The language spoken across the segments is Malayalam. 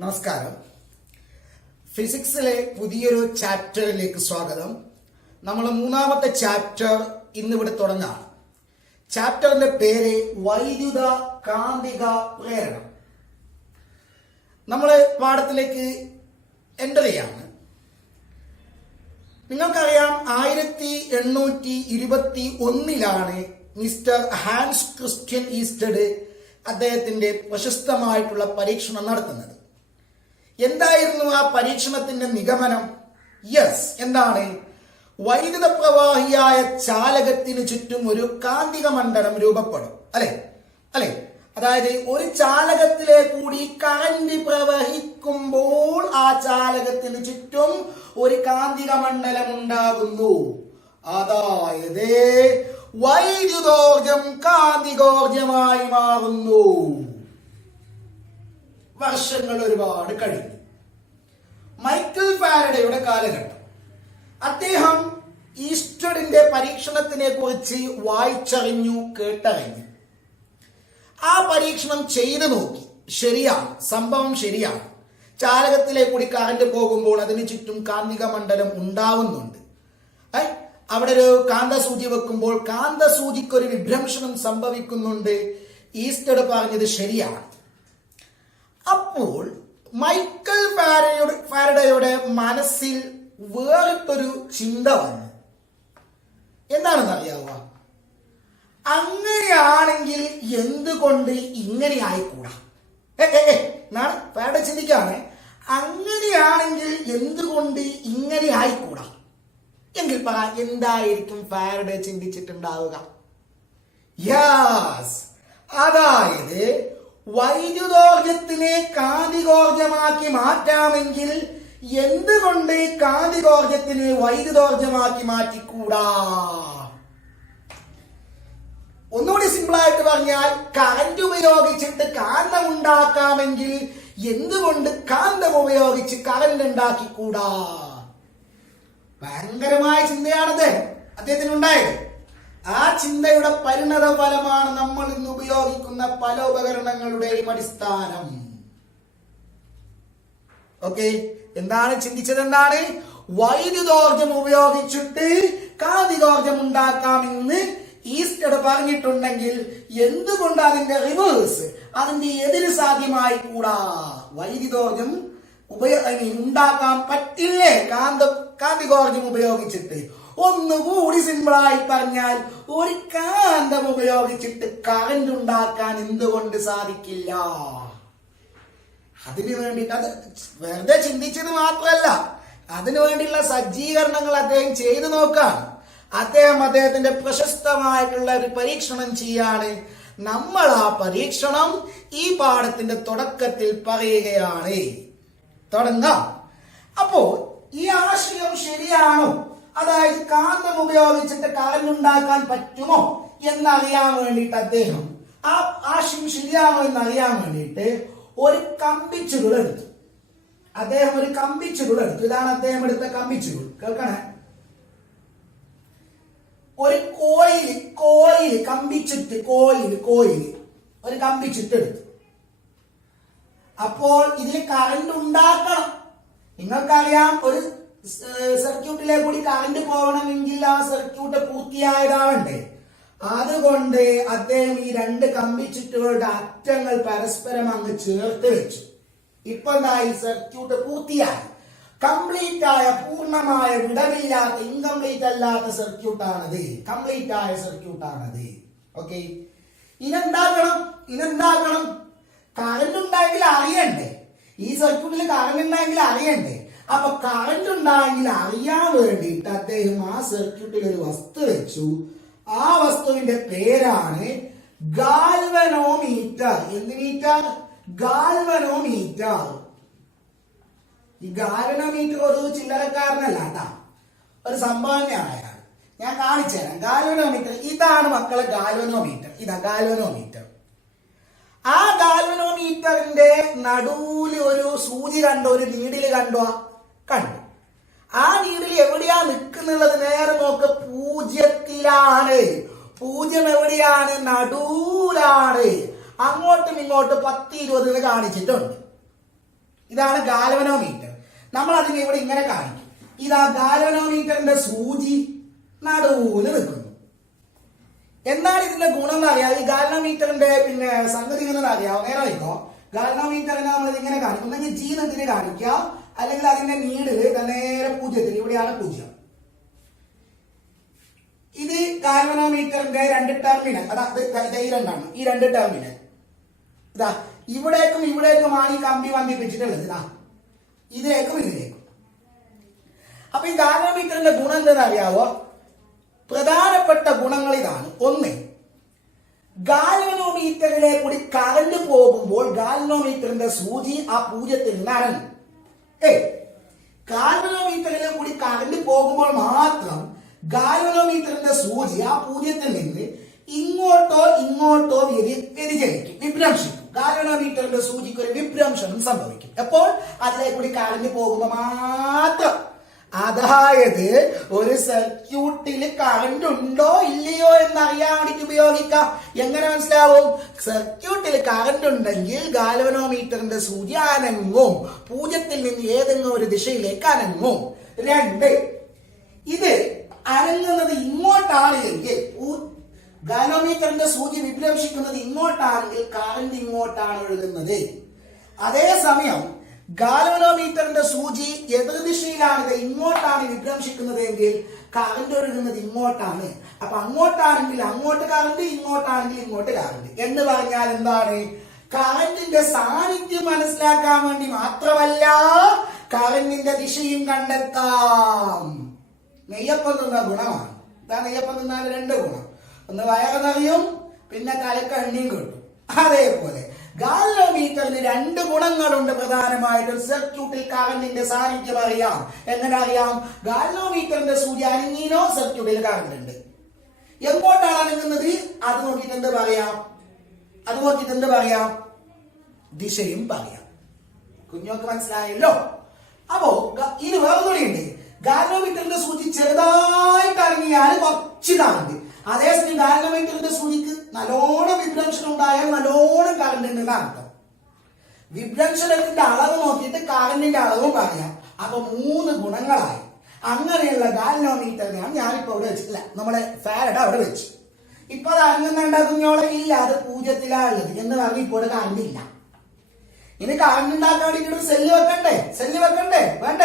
നമസ്കാരം. ഫിസിക്സിലെ പുതിയൊരു ചാപ്റ്ററിലേക്ക് സ്വാഗതം. നമ്മൾ മൂന്നാമത്തെ ചാപ്റ്റർ ഇന്നിവിടെ തുടങ്ങാണ്. ചാപ്റ്ററിന്റെ പേര് വൈദ്യുത കാന്തിക പ്രേരണം. നമ്മൾ പാഠത്തിലേക്ക് എൻ്റർ ചെയ്യാണ്. നിങ്ങൾക്കറിയാം, 1821 മിസ്റ്റർ ഹാൻസ് ക്രിസ്റ്റ്യൻ ഈസ്റ്റഡ് അദ്ദേഹത്തിന്റെ പ്രശസ്തമായിട്ടുള്ള പരീക്ഷണം നടത്തുന്നത്. എന്തായിരുന്നു ആ പരീക്ഷണത്തിന്റെ നിഗമനം? എന്താണ്? വൈദ്യുത പ്രവാഹിയായ ചാലകത്തിന് ചുറ്റും ഒരു കാന്തിക മണ്ഡലം രൂപപ്പെടും. അല്ലെ? അതായത് ഒരു ചാലകത്തിലെ കൂടി കറന്റ് പ്രവഹിക്കുമ്പോൾ ആ ചാലകത്തിന് ചുറ്റും ഒരു കാന്തിക മണ്ഡലം ഉണ്ടാകുന്നു. അതായത് വൈദ്യുതോർജം കാന്തികോർജമായി മാറുന്നു. വർഷങ്ങൾ ഒരുപാട് കഴിഞ്ഞു. മൈക്കൽ ഫാരഡയുടെ കാലഘട്ടം. അദ്ദേഹം ഈസ്റ്റഡിന്റെ പരീക്ഷണത്തിനെ കുറിച്ച് വായിച്ചറിഞ്ഞു, കേട്ടറിഞ്ഞു. ആ പരീക്ഷണം ചെയ്തു നോക്കി. ശരിയാണ്, സംഭവം ശരിയാണ്. ചാലകത്തിലെ കൂടി കറന്റ് പോകുമ്പോൾ അതിന് ചുറ്റും കാന്തിക മണ്ഡലം ഉണ്ടാവുന്നുണ്ട്. അവിടെ ഒരു കാന്തസൂചി വെക്കുമ്പോൾ കാന്തസൂചിക്കൊരു വിഭ്രംശനം സംഭവിക്കുന്നുണ്ട്. ഈസ്റ്റഡ് പറഞ്ഞത് ശരിയാണ്. അപ്പോൾ മൈക്കൽ ഫാരഡയുടെ മനസ്സിൽ വേറിട്ടൊരു ചിന്ത വന്നു. എന്താണെന്ന് അറിയാവുക? അങ്ങനെയാണെങ്കിൽ എന്തുകൊണ്ട് ഇങ്ങനെ ആയിക്കൂടാ? ഫാരഡ ചിന്തിക്കാണ്, അങ്ങനെയാണെങ്കിൽ എന്തുകൊണ്ട് ഇങ്ങനെ ആയിക്കൂടാ? എങ്കിൽ പറ, എന്തായിരിക്കും ഫാരഡ ചിന്തിച്ചിട്ടുണ്ടാവുക? അതായത് വൈദ്യുതോർജത്തിനെ കാന്തികോർജമാക്കി മാറ്റാമെങ്കിൽ എന്തുകൊണ്ട് കാന്തികോർജത്തിനെ വൈദ്യുതോർജമാക്കി മാറ്റിക്കൂടാ? ഒന്നുകൂടി സിമ്പിൾ ആയിട്ട് പറഞ്ഞാൽ, കറന്റ് ഉപയോഗിച്ചിട്ട് കാന്തം ഉണ്ടാക്കാമെങ്കിൽ എന്തുകൊണ്ട് കാന്തം ഉപയോഗിച്ച് കറന്റ് ഉണ്ടാക്കിക്കൂടാ? ഭയങ്കരമായ ചിന്തയാണത് അദ്ദേഹത്തിനുണ്ടായത്. ആ ചിന്തയുടെ പരിണത ഫലമാണ് നമ്മൾ ഇന്ന് ഉപയോഗിക്കുന്ന പല ഉപകരണങ്ങളുടെയും അടിസ്ഥാനം. എന്താണ് ചിന്തിച്ചത്? എന്താണ്? വൈദ്യുതോർജം ഉപയോഗിച്ചിട്ട് കാന്തികോർജം ഉണ്ടാക്കാമെന്ന് ഈസ്റ്റഡ് പറഞ്ഞിട്ടുണ്ടെങ്കിൽ എന്തുകൊണ്ട് അതിന്റെ റിവേഴ്സ്, അതിന്റെ എതിര് സാധ്യമായി കൂടാ? വൈദ്യുതോർജം ഉണ്ടാക്കാൻ പറ്റില്ലേ കാന്തികോർജം ഉപയോഗിച്ചിട്ട്? ഒന്നുകൂടി സിമ്പിളായി പറഞ്ഞാൽ, ഒരു കാന്തം ഉപയോഗിച്ചിട്ട് കറന്റ് ഉണ്ടാക്കാൻ എന്തുകൊണ്ട് സാധിക്കില്ല? അതിനു വേണ്ടിയിട്ട്, അത് വെറുതെ ചിന്തിച്ചത് മാത്രമല്ല, അതിനു വേണ്ടിയുള്ള സജ്ജീകരണങ്ങൾ അദ്ദേഹം ചെയ്തു നോക്കാൻ അദ്ദേഹത്തിന്റെ പ്രശസ്തമായിട്ടുള്ള ഒരു പരീക്ഷണം ചെയ്യാണ്. നമ്മൾ ആ പരീക്ഷണം ഈ പാഠത്തിന്റെ തുടക്കത്തിൽ പറയുകയാണ്. തുടങ്ങാം. അപ്പോ ഈ ആശയം ശരിയാണോ? അതായത് കാന്തം ഉപയോഗിച്ചിട്ട് കറന്റ് ഉണ്ടാക്കാൻ പറ്റുമോ എന്നറിയാൻ വേണ്ടിയിട്ട് അദ്ദേഹം, ആ ആശയം ശരിയാണോ എന്നറിയാൻ വേണ്ടിയിട്ട് ഒരു കമ്പിച്ചുരുൾ എടുത്തു. അദ്ദേഹം ഒരു കമ്പിച്ചുരുൾ എടുത്തു. ഇതാണ് അദ്ദേഹം എടുത്ത കമ്പിച്ചുരുൾ. കേൾക്കണേ. ഒരു കോയിൽ കമ്പിച്ചുറ്റ്, ഒരു കമ്പിച്ചുറ്റ് എടുത്തു. അപ്പോൾ ഇതിൽ കറന്റ് ഉണ്ടാക്കണം. നിങ്ങൾക്കറിയാം, ഒരു സർക്യൂട്ടിലെ കൂടി കറന്റ് പോകണമെങ്കിൽ ആ സർക്യൂട്ട് പൂർത്തിയായതാവണ്ടേ. അതുകൊണ്ട് അദ്ദേഹം ഈ രണ്ട് കമ്പിച്ചുറ്റുകളുടെ അറ്റങ്ങൾ പരസ്പരം അങ്ങ് ചേർത്ത് വെച്ചു. ഇപ്പൊ എന്തായി? സർക്യൂട്ട് പൂർത്തിയായി. കംപ്ലീറ്റ് ആയ, പൂർണ്ണമായ, വിടവില്ലാത്ത, ഇൻകംപ്ലീറ്റ് അല്ലാത്ത സർക്യൂട്ടാണത്. കംപ്ലീറ്റ് ആയ സർക്യൂട്ടാണത്. ഇനെന്താക്കണം? കറന്റ് ഉണ്ടായെങ്കിൽ അറിയണ്ടേ? ഈ സർക്യൂട്ടിൽ കറന്റ് ഉണ്ടായെങ്കിൽ അറിയണ്ടേ? അപ്പൊ കറന്റ് ഉണ്ടായെങ്കിൽ അറിയാൻ വേണ്ടിയിട്ട് അദ്ദേഹം ആ സർക്യൂട്ടിൽ ഒരു വസ്തു വെച്ചു. ആ വസ്തുവിന്റെ പേരാണ് ഗാൽവനോമീറ്റർ. എന്ത് മീറ്റർ? ഗാൽവനോമീറ്റർ. ഈ ഗാൽവനോമീറ്റർ ഒരു ചില്ലറക്കാരനല്ല കേട്ടാ, ഒരു സംഭവനയാണ്. ഞാൻ കാണിച്ചു തരാം. ഗാൽവനോമീറ്റർ ഇതാണ് മക്കളെ. ഗാൽവനോമീറ്റർ ഇതാ ഗാൽവനോമീറ്റർ. ആ ഗാൽവനോമീറ്ററിന്റെ നടുവില് ഒരു സൂചി കണ്ടോ? ഒരു നീഡില് കണ്ടു. ആ നീഡിൽ എവിടെയാ നിൽക്കുന്നുള്ളത്? നേരെ നോക്ക്, 0-ലാണ്. 0 എവിടെയാണ്? നടുവിലാണ്. അങ്ങോട്ടും ഇങ്ങോട്ടും 10-20 കാണിച്ചിട്ടുണ്ട്. ഇതാണ് ഗാൽവനോമീറ്റർ. നമ്മൾ അതിനെ ഇവിടെ ഇങ്ങനെ കാണിക്കും. ഇതാ ഗാൽവനോമീറ്ററിന്റെ സൂചി നടുവില് നിൽക്കുന്നു. എന്താണ് ഇതിന്റെ ഗുണം എന്ന് അറിയാം. ഈ ഗാൽവനോമീറ്ററിന്റെ സംഗതി ഇങ്ങനെ അറിയാം. നേരെ വയ്ക്കോ. ഗാൽവനോമീറ്ററിനെ നമ്മൾ ഇങ്ങനെ കാണിക്കും. ഒന്നെങ്കിൽ ജി എന്നതിന് കാണിക്കാം, അല്ലെങ്കിൽ അതിന്റെ നീഡില് നേരെ 0. ഇവിടെയാണ് 0. ഇത് ഗാൽവനോമീറ്ററിന്റെ 2 ടെർമിനൽ. അതായത് ഈ രണ്ടാണ്, ഈ 2 ടെർമിനൽ. ഇതാ ഇവിടേക്കും ഇവിടേക്കുമാണ് ഈ കമ്പി ബന്ധിപ്പിച്ചിട്ടുള്ളത്. ഇതാ ഇതിലേക്കും ഇതിലേക്കും. അപ്പൊ ഈ ഗാൽവനോമീറ്ററിന്റെ ഗുണം എന്താണെന്ന് അറിയാവോ? പ്രധാനപ്പെട്ട ഗുണങ്ങൾ ഇതാണ്. ഒന്ന്, ഗാൽവനോമീറ്ററിലെ കൂടി കറന്റ് പോകുമ്പോൾ ഗാൽവനോമീറ്ററിന്റെ സൂചി ആ 0-ൽ നിന്ന് അനങ്ങും. ഗാൽവനോമീറ്ററിലെ കൂടി കറന്റ് പോകുമ്പോൾ മാത്രം ഗാൽവനോമീറ്ററിന്റെ സൂചി ആ 0-ൽ നിന്ന് ഇങ്ങോട്ടോ വ്യതിചലിക്കും, വിഭ്രംശിക്കും. ഗാൽവനോമീറ്ററിന്റെ സൂചിക്ക് ഒരു വിഭ്രംശനം സംഭവിക്കും. എപ്പോൾ? അതിലെ കൂടി കറന്റ് പോകുമ്പോൾ മാത്രം. അതായത് ഒരു സർക്യൂട്ടിൽ കറന്റ് ഉണ്ടോ ഇല്ലയോ എന്നറിയാൻ വേണ്ടിട്ട് ഉപയോഗിക്കാം. എങ്ങനെ മനസ്സിലാവും? സർക്യൂട്ടിൽ കറന്റ് ഉണ്ടെങ്കിൽ ഗാൽവനോമീറ്ററിന്റെ സൂചി അനങ്ങും, 0-ൽ നിന്ന് ഏതെങ്കിലും ഒരു ദിശയിലേക്ക് അനങ്ങും. 2, ഇത് അനങ്ങുന്നത് ഇങ്ങോട്ടാണെങ്കിൽ, ഗാൽവനോമീറ്ററിന്റെ സൂചി വിഭ്രംശിക്കുന്നത് ഇങ്ങോട്ടാണെങ്കിൽ കറന്റ് ഇങ്ങോട്ടാണ് ഒഴുകുന്നത്. അതേസമയം ഗാൽവനോമീറ്ററിന്റെ സൂചി എതിർദിശയിലാണ്, ഇങ്ങോട്ടാണ് വിഭ്രംശിക്കുന്നത് എങ്കിൽ കറന്റ് ഒഴുകുന്നത് ഇങ്ങോട്ടാണ്. അപ്പൊ അങ്ങോട്ടാണെങ്കിൽ അങ്ങോട്ട് കറന്റ്, ഇങ്ങോട്ടാണെങ്കിൽ ഇങ്ങോട്ട് കറന്റ്. എന്ന് പറഞ്ഞാൽ എന്താണ്? കറന്റിന്റെ സാന്നിധ്യം മനസ്സിലാക്കാൻ വേണ്ടി മാത്രമല്ല, കറന്റിന്റെ ദിശയും കണ്ടെത്താം. നെയ്യപ്പം തിന്ന ഗുണമാണ്. ഇതാ നെയ്യപ്പം തിന്നാൽ 2 ഗുണം. ഒന്ന് വയറ് നിറയും, പിന്നെ തലക്കണ്ണിയും കിട്ടും. അതേപോലെ ഗാൽവനോമീറ്ററിന് 2 ഗുണങ്ങളുണ്ട് പ്രധാനമായിട്ടും. സർക്യൂട്ടിൽ കറന്റിന്റെ സാന്നിധ്യം അറിയാം. എങ്ങനെ അറിയാം? ഗാൽവനോമീറ്ററിന്റെ സൂചി അനങ്ങിനോ സർക്യൂട്ടിൽ കറന്റ് ഉണ്ട്. എങ്ങോട്ടാണ് അനങ്ങുന്നത്? അത് നോക്കിയിട്ട് എന്ത് പറയാം? ദിശയും പറയാം. കുഞ്ഞോക്ക് മനസ്സിലായല്ലോ? അപ്പോ ഇത് വേറൊന്നുകൂടിയുണ്ട്. ഗാൽവനോമീറ്ററിന്റെ സൂചി ചെറുതായിട്ട് അനങ്ങിയാൽ കുറച്ച് കറന്റ്, അതേസമയം ഗാൽവനോമീറ്ററിന്റെ സൂചിക്ക് നല്ലോണം വിഭ്രംശനം ഉണ്ടായാൽ നല്ലോണം കറന്റ് ഉണ്ടെന്ന് അർത്ഥം. വിഭ്രംശനത്തിന്റെ അളവ് നോക്കിയിട്ട് കറന്റിന്റെ അളവും പറയാം. അപ്പൊ 3 ഗുണങ്ങളായി. അങ്ങനെയുള്ള ഗാൽവനോമീറ്ററിനെയാണ് ഞാനിപ്പോ ഇവിടെ വെച്ചിട്ടില്ല, നമ്മളെ ഫാരഡെ അവിടെ വെച്ചു. ഇപ്പൊ അത് അനങ്ങുന്നുണ്ടോ കുഞ്ഞോളെ? ഇല്ല, അത് 0-ലാണുള്ളത്. എന്ന് പറഞ്ഞ് ഇപ്പോൾ കറന്റ് ഇല്ല. ഇനി കറന്റ് ഉണ്ടാക്കാൻ വേണ്ടിട്ട് സെല്ല് വെക്കണ്ടേ? വേണ്ട.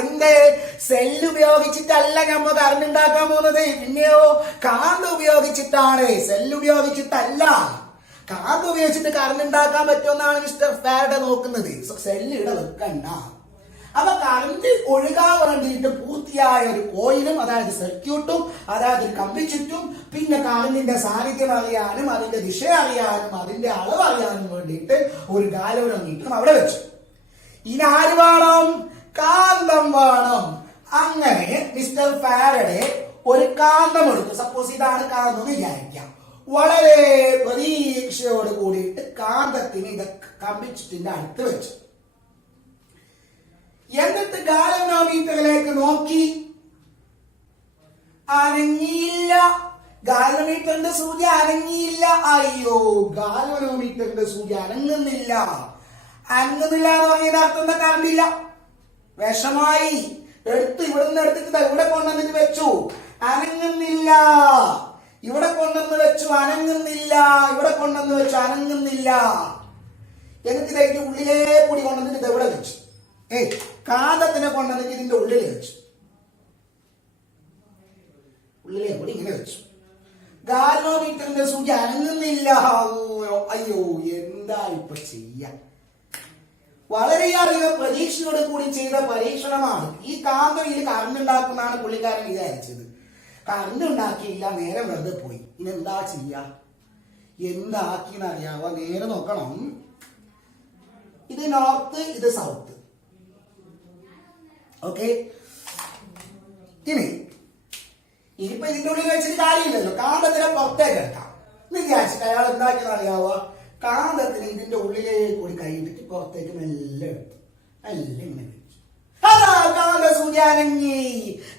എന്തേ? സെല്ല് ഉപയോഗിച്ചിട്ടല്ല നമ്മൾ കറന്റ് ഉണ്ടാക്കാൻ പോകുന്നത്. പിന്നെയോ കാന്ത് ഉപയോഗിച്ചിട്ടാണ്, സെല്ല് ഉപയോഗിച്ചിട്ടല്ല. കാന്ത് ഉപയോഗിച്ചിട്ട് കറന്റ് ഉണ്ടാക്കാൻ പറ്റുമെന്നാണ് മിസ്റ്റർ ഫാരഡെ നോക്കുന്നത്. സെല്ല് ഇവിടെ വെക്കണ്ട. അപ്പൊ കറന്റ് ഒഴുകാൻ വേണ്ടിയിട്ട് പൂർത്തിയായ ഒരു കോയിലും, അതായത് സർക്യൂട്ടും, അതായത് ഒരു കമ്പി ചുറ്റും, പിന്നെ കറന്റിന്റെ സാന്നിധ്യം അറിയാനും അതിന്റെ ദിശ അറിയാനും അതിന്റെ അളവ് അറിയാനും വേണ്ടിയിട്ട് ഒരു ഗാൽവനോമീറ്ററും അവിടെ വെച്ചു. ഇനി ആര് വേണം? കാന്തം വേണം. അങ്ങനെ മിസ്റ്റർ ഫാരഡെ ഒരു കാന്തം എടുത്തു. സപ്പോസ് ഇതാണ് കാന്തം എന്ന് വിചാരിക്കാം. വളരെ പ്രതീക്ഷയോട് കൂടിയിട്ട് കാന്തത്തിന് ഇത് കമ്പി ചുറ്റിന്റെ അടുത്ത് വെച്ചു. എന്നിട്ട് ഗാൽവനോമീറ്ററിലേക്ക് നോക്കി, അനങ്ങിയില്ല. ഗാൽവനോമീറ്ററിന്റെ സൂചി അനങ്ങിയില്ല. അയ്യോ, ഗാൽവനോമീറ്ററിന്റെ സൂചി അനങ്ങുന്നില്ല എന്ന് പറഞ്ഞതിന്റെ അർത്ഥം എന്താ? കറണ്ടില്ല. വിഷമായി. ഇവിടുന്ന് എടുത്തിട്ട് ഇവിടെ കൊണ്ടുവന്നിട്ട് വെച്ചു, അനങ്ങുന്നില്ല. ഇവിടെ കൊണ്ടുവന്ന് വെച്ചു, അനങ്ങുന്നില്ല. ഇവിടെ കൊണ്ടുവന്ന് വെച്ചു, അനങ്ങുന്നില്ല. എന്നിട്ട് ഇതിന്റെ ഉള്ളിലേ കൂടി കൊണ്ടുവന്നിട്ട് ഇത് എവിടെ വെച്ചു? കാന്തത്തിനെ കൊണ്ടുവന്നിട്ട് ഇതിന്റെ ഉള്ളിൽ വെച്ചു, ഉള്ളിലെ കൂടി ഇങ്ങനെ വെച്ചു. ഗാൽവനോമീറ്ററിന്റെ സൂചി അനങ്ങുന്നില്ല. അയ്യോ, എന്താ ഇപ്പൊ ചെയ്യാൻ? വളരെയധികം പ്രതീക്ഷയോട് കൂടി ചെയ്ത പരീക്ഷണമാണ്. ഈ കാന്തം ഇതിൽ കറണ്ട് ഉണ്ടാക്കുന്നതാണ് പുള്ളിക്കാരൻ വിചാരിച്ചത്. കറണ്ട് ഉണ്ടാക്കിയില്ല, നേരെ വെറുതെ പോയി. ഇനി എന്താ ചെയ്യാ? എന്താക്കിയെന്നറിയാവോ? നേരെ നോക്കണം. ഇത് നോർത്ത്, ഇത് സൗത്ത്. ഓക്കെ, ഇനിയിപ്പോ ഇതിന്റെ ഉള്ളിൽ വെച്ചിട്ട് കാര്യമില്ലല്ലോ. കാന്തത്തിനെ പുറത്തേക്ക് എടുക്കാം എന്ന് വിചാരിച്ചിട്ട് അയാൾ എന്താക്കിയെന്ന് അറിയാവോ? കാന്തത്തിന് ഇതിന്റെ ഉള്ളിലേക്ക് കൂടി കൈയിട്ടിട്ട് പുറത്തേക്ക് മെല്ലെ എടുത്തു. എല്ലാം ഇങ്ങനെ വെച്ചു. അതാ കാന്തസൂചി അനങ്ങി.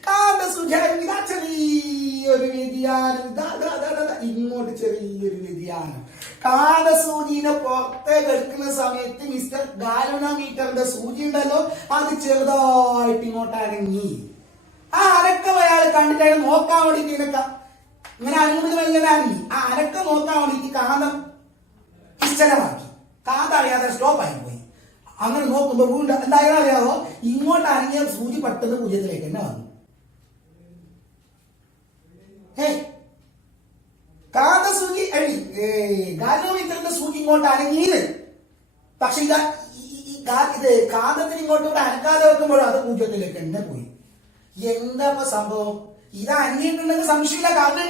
കാന്തസൂചി അനങ്ങി. ചെറിയൊരു വ്യതിയാനം, ഇങ്ങോട്ട് ചെറിയൊരു വ്യതിയാനം. കാന്തസൂചിനെ പുറത്തേക്ക് എടുക്കുന്ന സമയത്ത് മിസ്റ്റർ ഗാൽവനോമീറ്ററിന്റെ സൂചി ഉണ്ടല്ലോ, അത് ചെറുതായിട്ട് ഇങ്ങോട്ട് അനങ്ങി. ആ അനക്കം അയാൾ കണ്ടിട്ട് അയാൾ നോക്കാൻ വേണ്ടിട്ട് ഇങ്ങനെ അനങ്ങുന്നത് മെല്ലെ അനങ്ങി. ആ അനക്കം നോക്കാൻ വേണ്ടിട്ട് കാന്തം നിശ്ചലമാക്കി. കാന്തം അറിയാതെ സ്റ്റോപ്പായി പോയി. അങ്ങനെ നോക്കുമ്പോ വീണ്ടും എന്തായാലും അറിയാവോ, ഇങ്ങോട്ട് അനങ്ങിയ സൂചി പെട്ടെന്ന് പൂജ്യത്തിലേക്ക് തന്നെ വന്നു. കാന്തസൂചി ഗാൽവനോമീറ്ററിന്റെ സൂചി ഇങ്ങോട്ട് അനങ്ങിയത്. പക്ഷെ ഇത് കാന്തത്തിന് ഇങ്ങോട്ട് അനക്കാതെ വെക്കുമ്പോഴും അത് പൂജ്യത്തിലേക്ക് തന്നെ പോയി. എന്താ സംഭവം? ഇത് അനങ്ങിയിട്ടുണ്ടെങ്കിൽ സംശയമില്ല, കറണ്ട്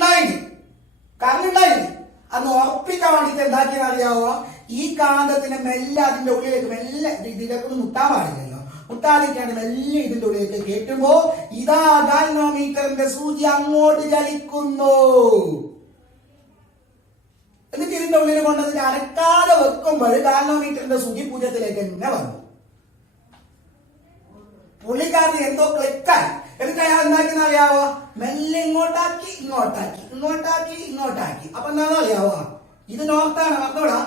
ഉണ്ടായിരുന്നു. അന്ന് ഉറപ്പിക്കാൻ വേണ്ടിട്ട് എന്താക്കിയെന്ന് അറിയാവോ, ഈ കാന്തത്തിന് മെല്ലെ അതിന്റെ ഉള്ളിലേക്ക് മെല്ലെ ഇതിലേക്ക് ഒന്ന് മുട്ടാൻ പാടില്ലല്ലോ, മുട്ടാതിരിക്കാണ്ട് മെല്ലെ ഇതിന്റെ ഉള്ളിലേക്ക് കയറ്റുമ്പോ ഇതാ ഗാൽവനോമീറ്ററിന്റെ സൂചി അങ്ങോട്ട് ചലിക്കുന്നു. എന്നിട്ട് ഇതിന്റെ ഉള്ളിൽ കൊണ്ടതിന് അനക്കാതെ വെക്കുമ്പോൾ ഗാൽവനോമീറ്ററിന്റെ സൂചി പൂജ്യത്തിലേക്ക് തന്നെ വന്നു. പുള്ളിക്കാരന് എന്തോ ക്ലിക്കായി. എന്നിട്ട് അയാൾ എന്താക്കിയെന്ന് അറിയാവോ, മെല്ലെ ഇങ്ങോട്ടാക്കി. അപ്പൊ എന്താണെന്ന് അറിയാവോ, ഇത് നോർത്താണ്. മറന്നോടാ,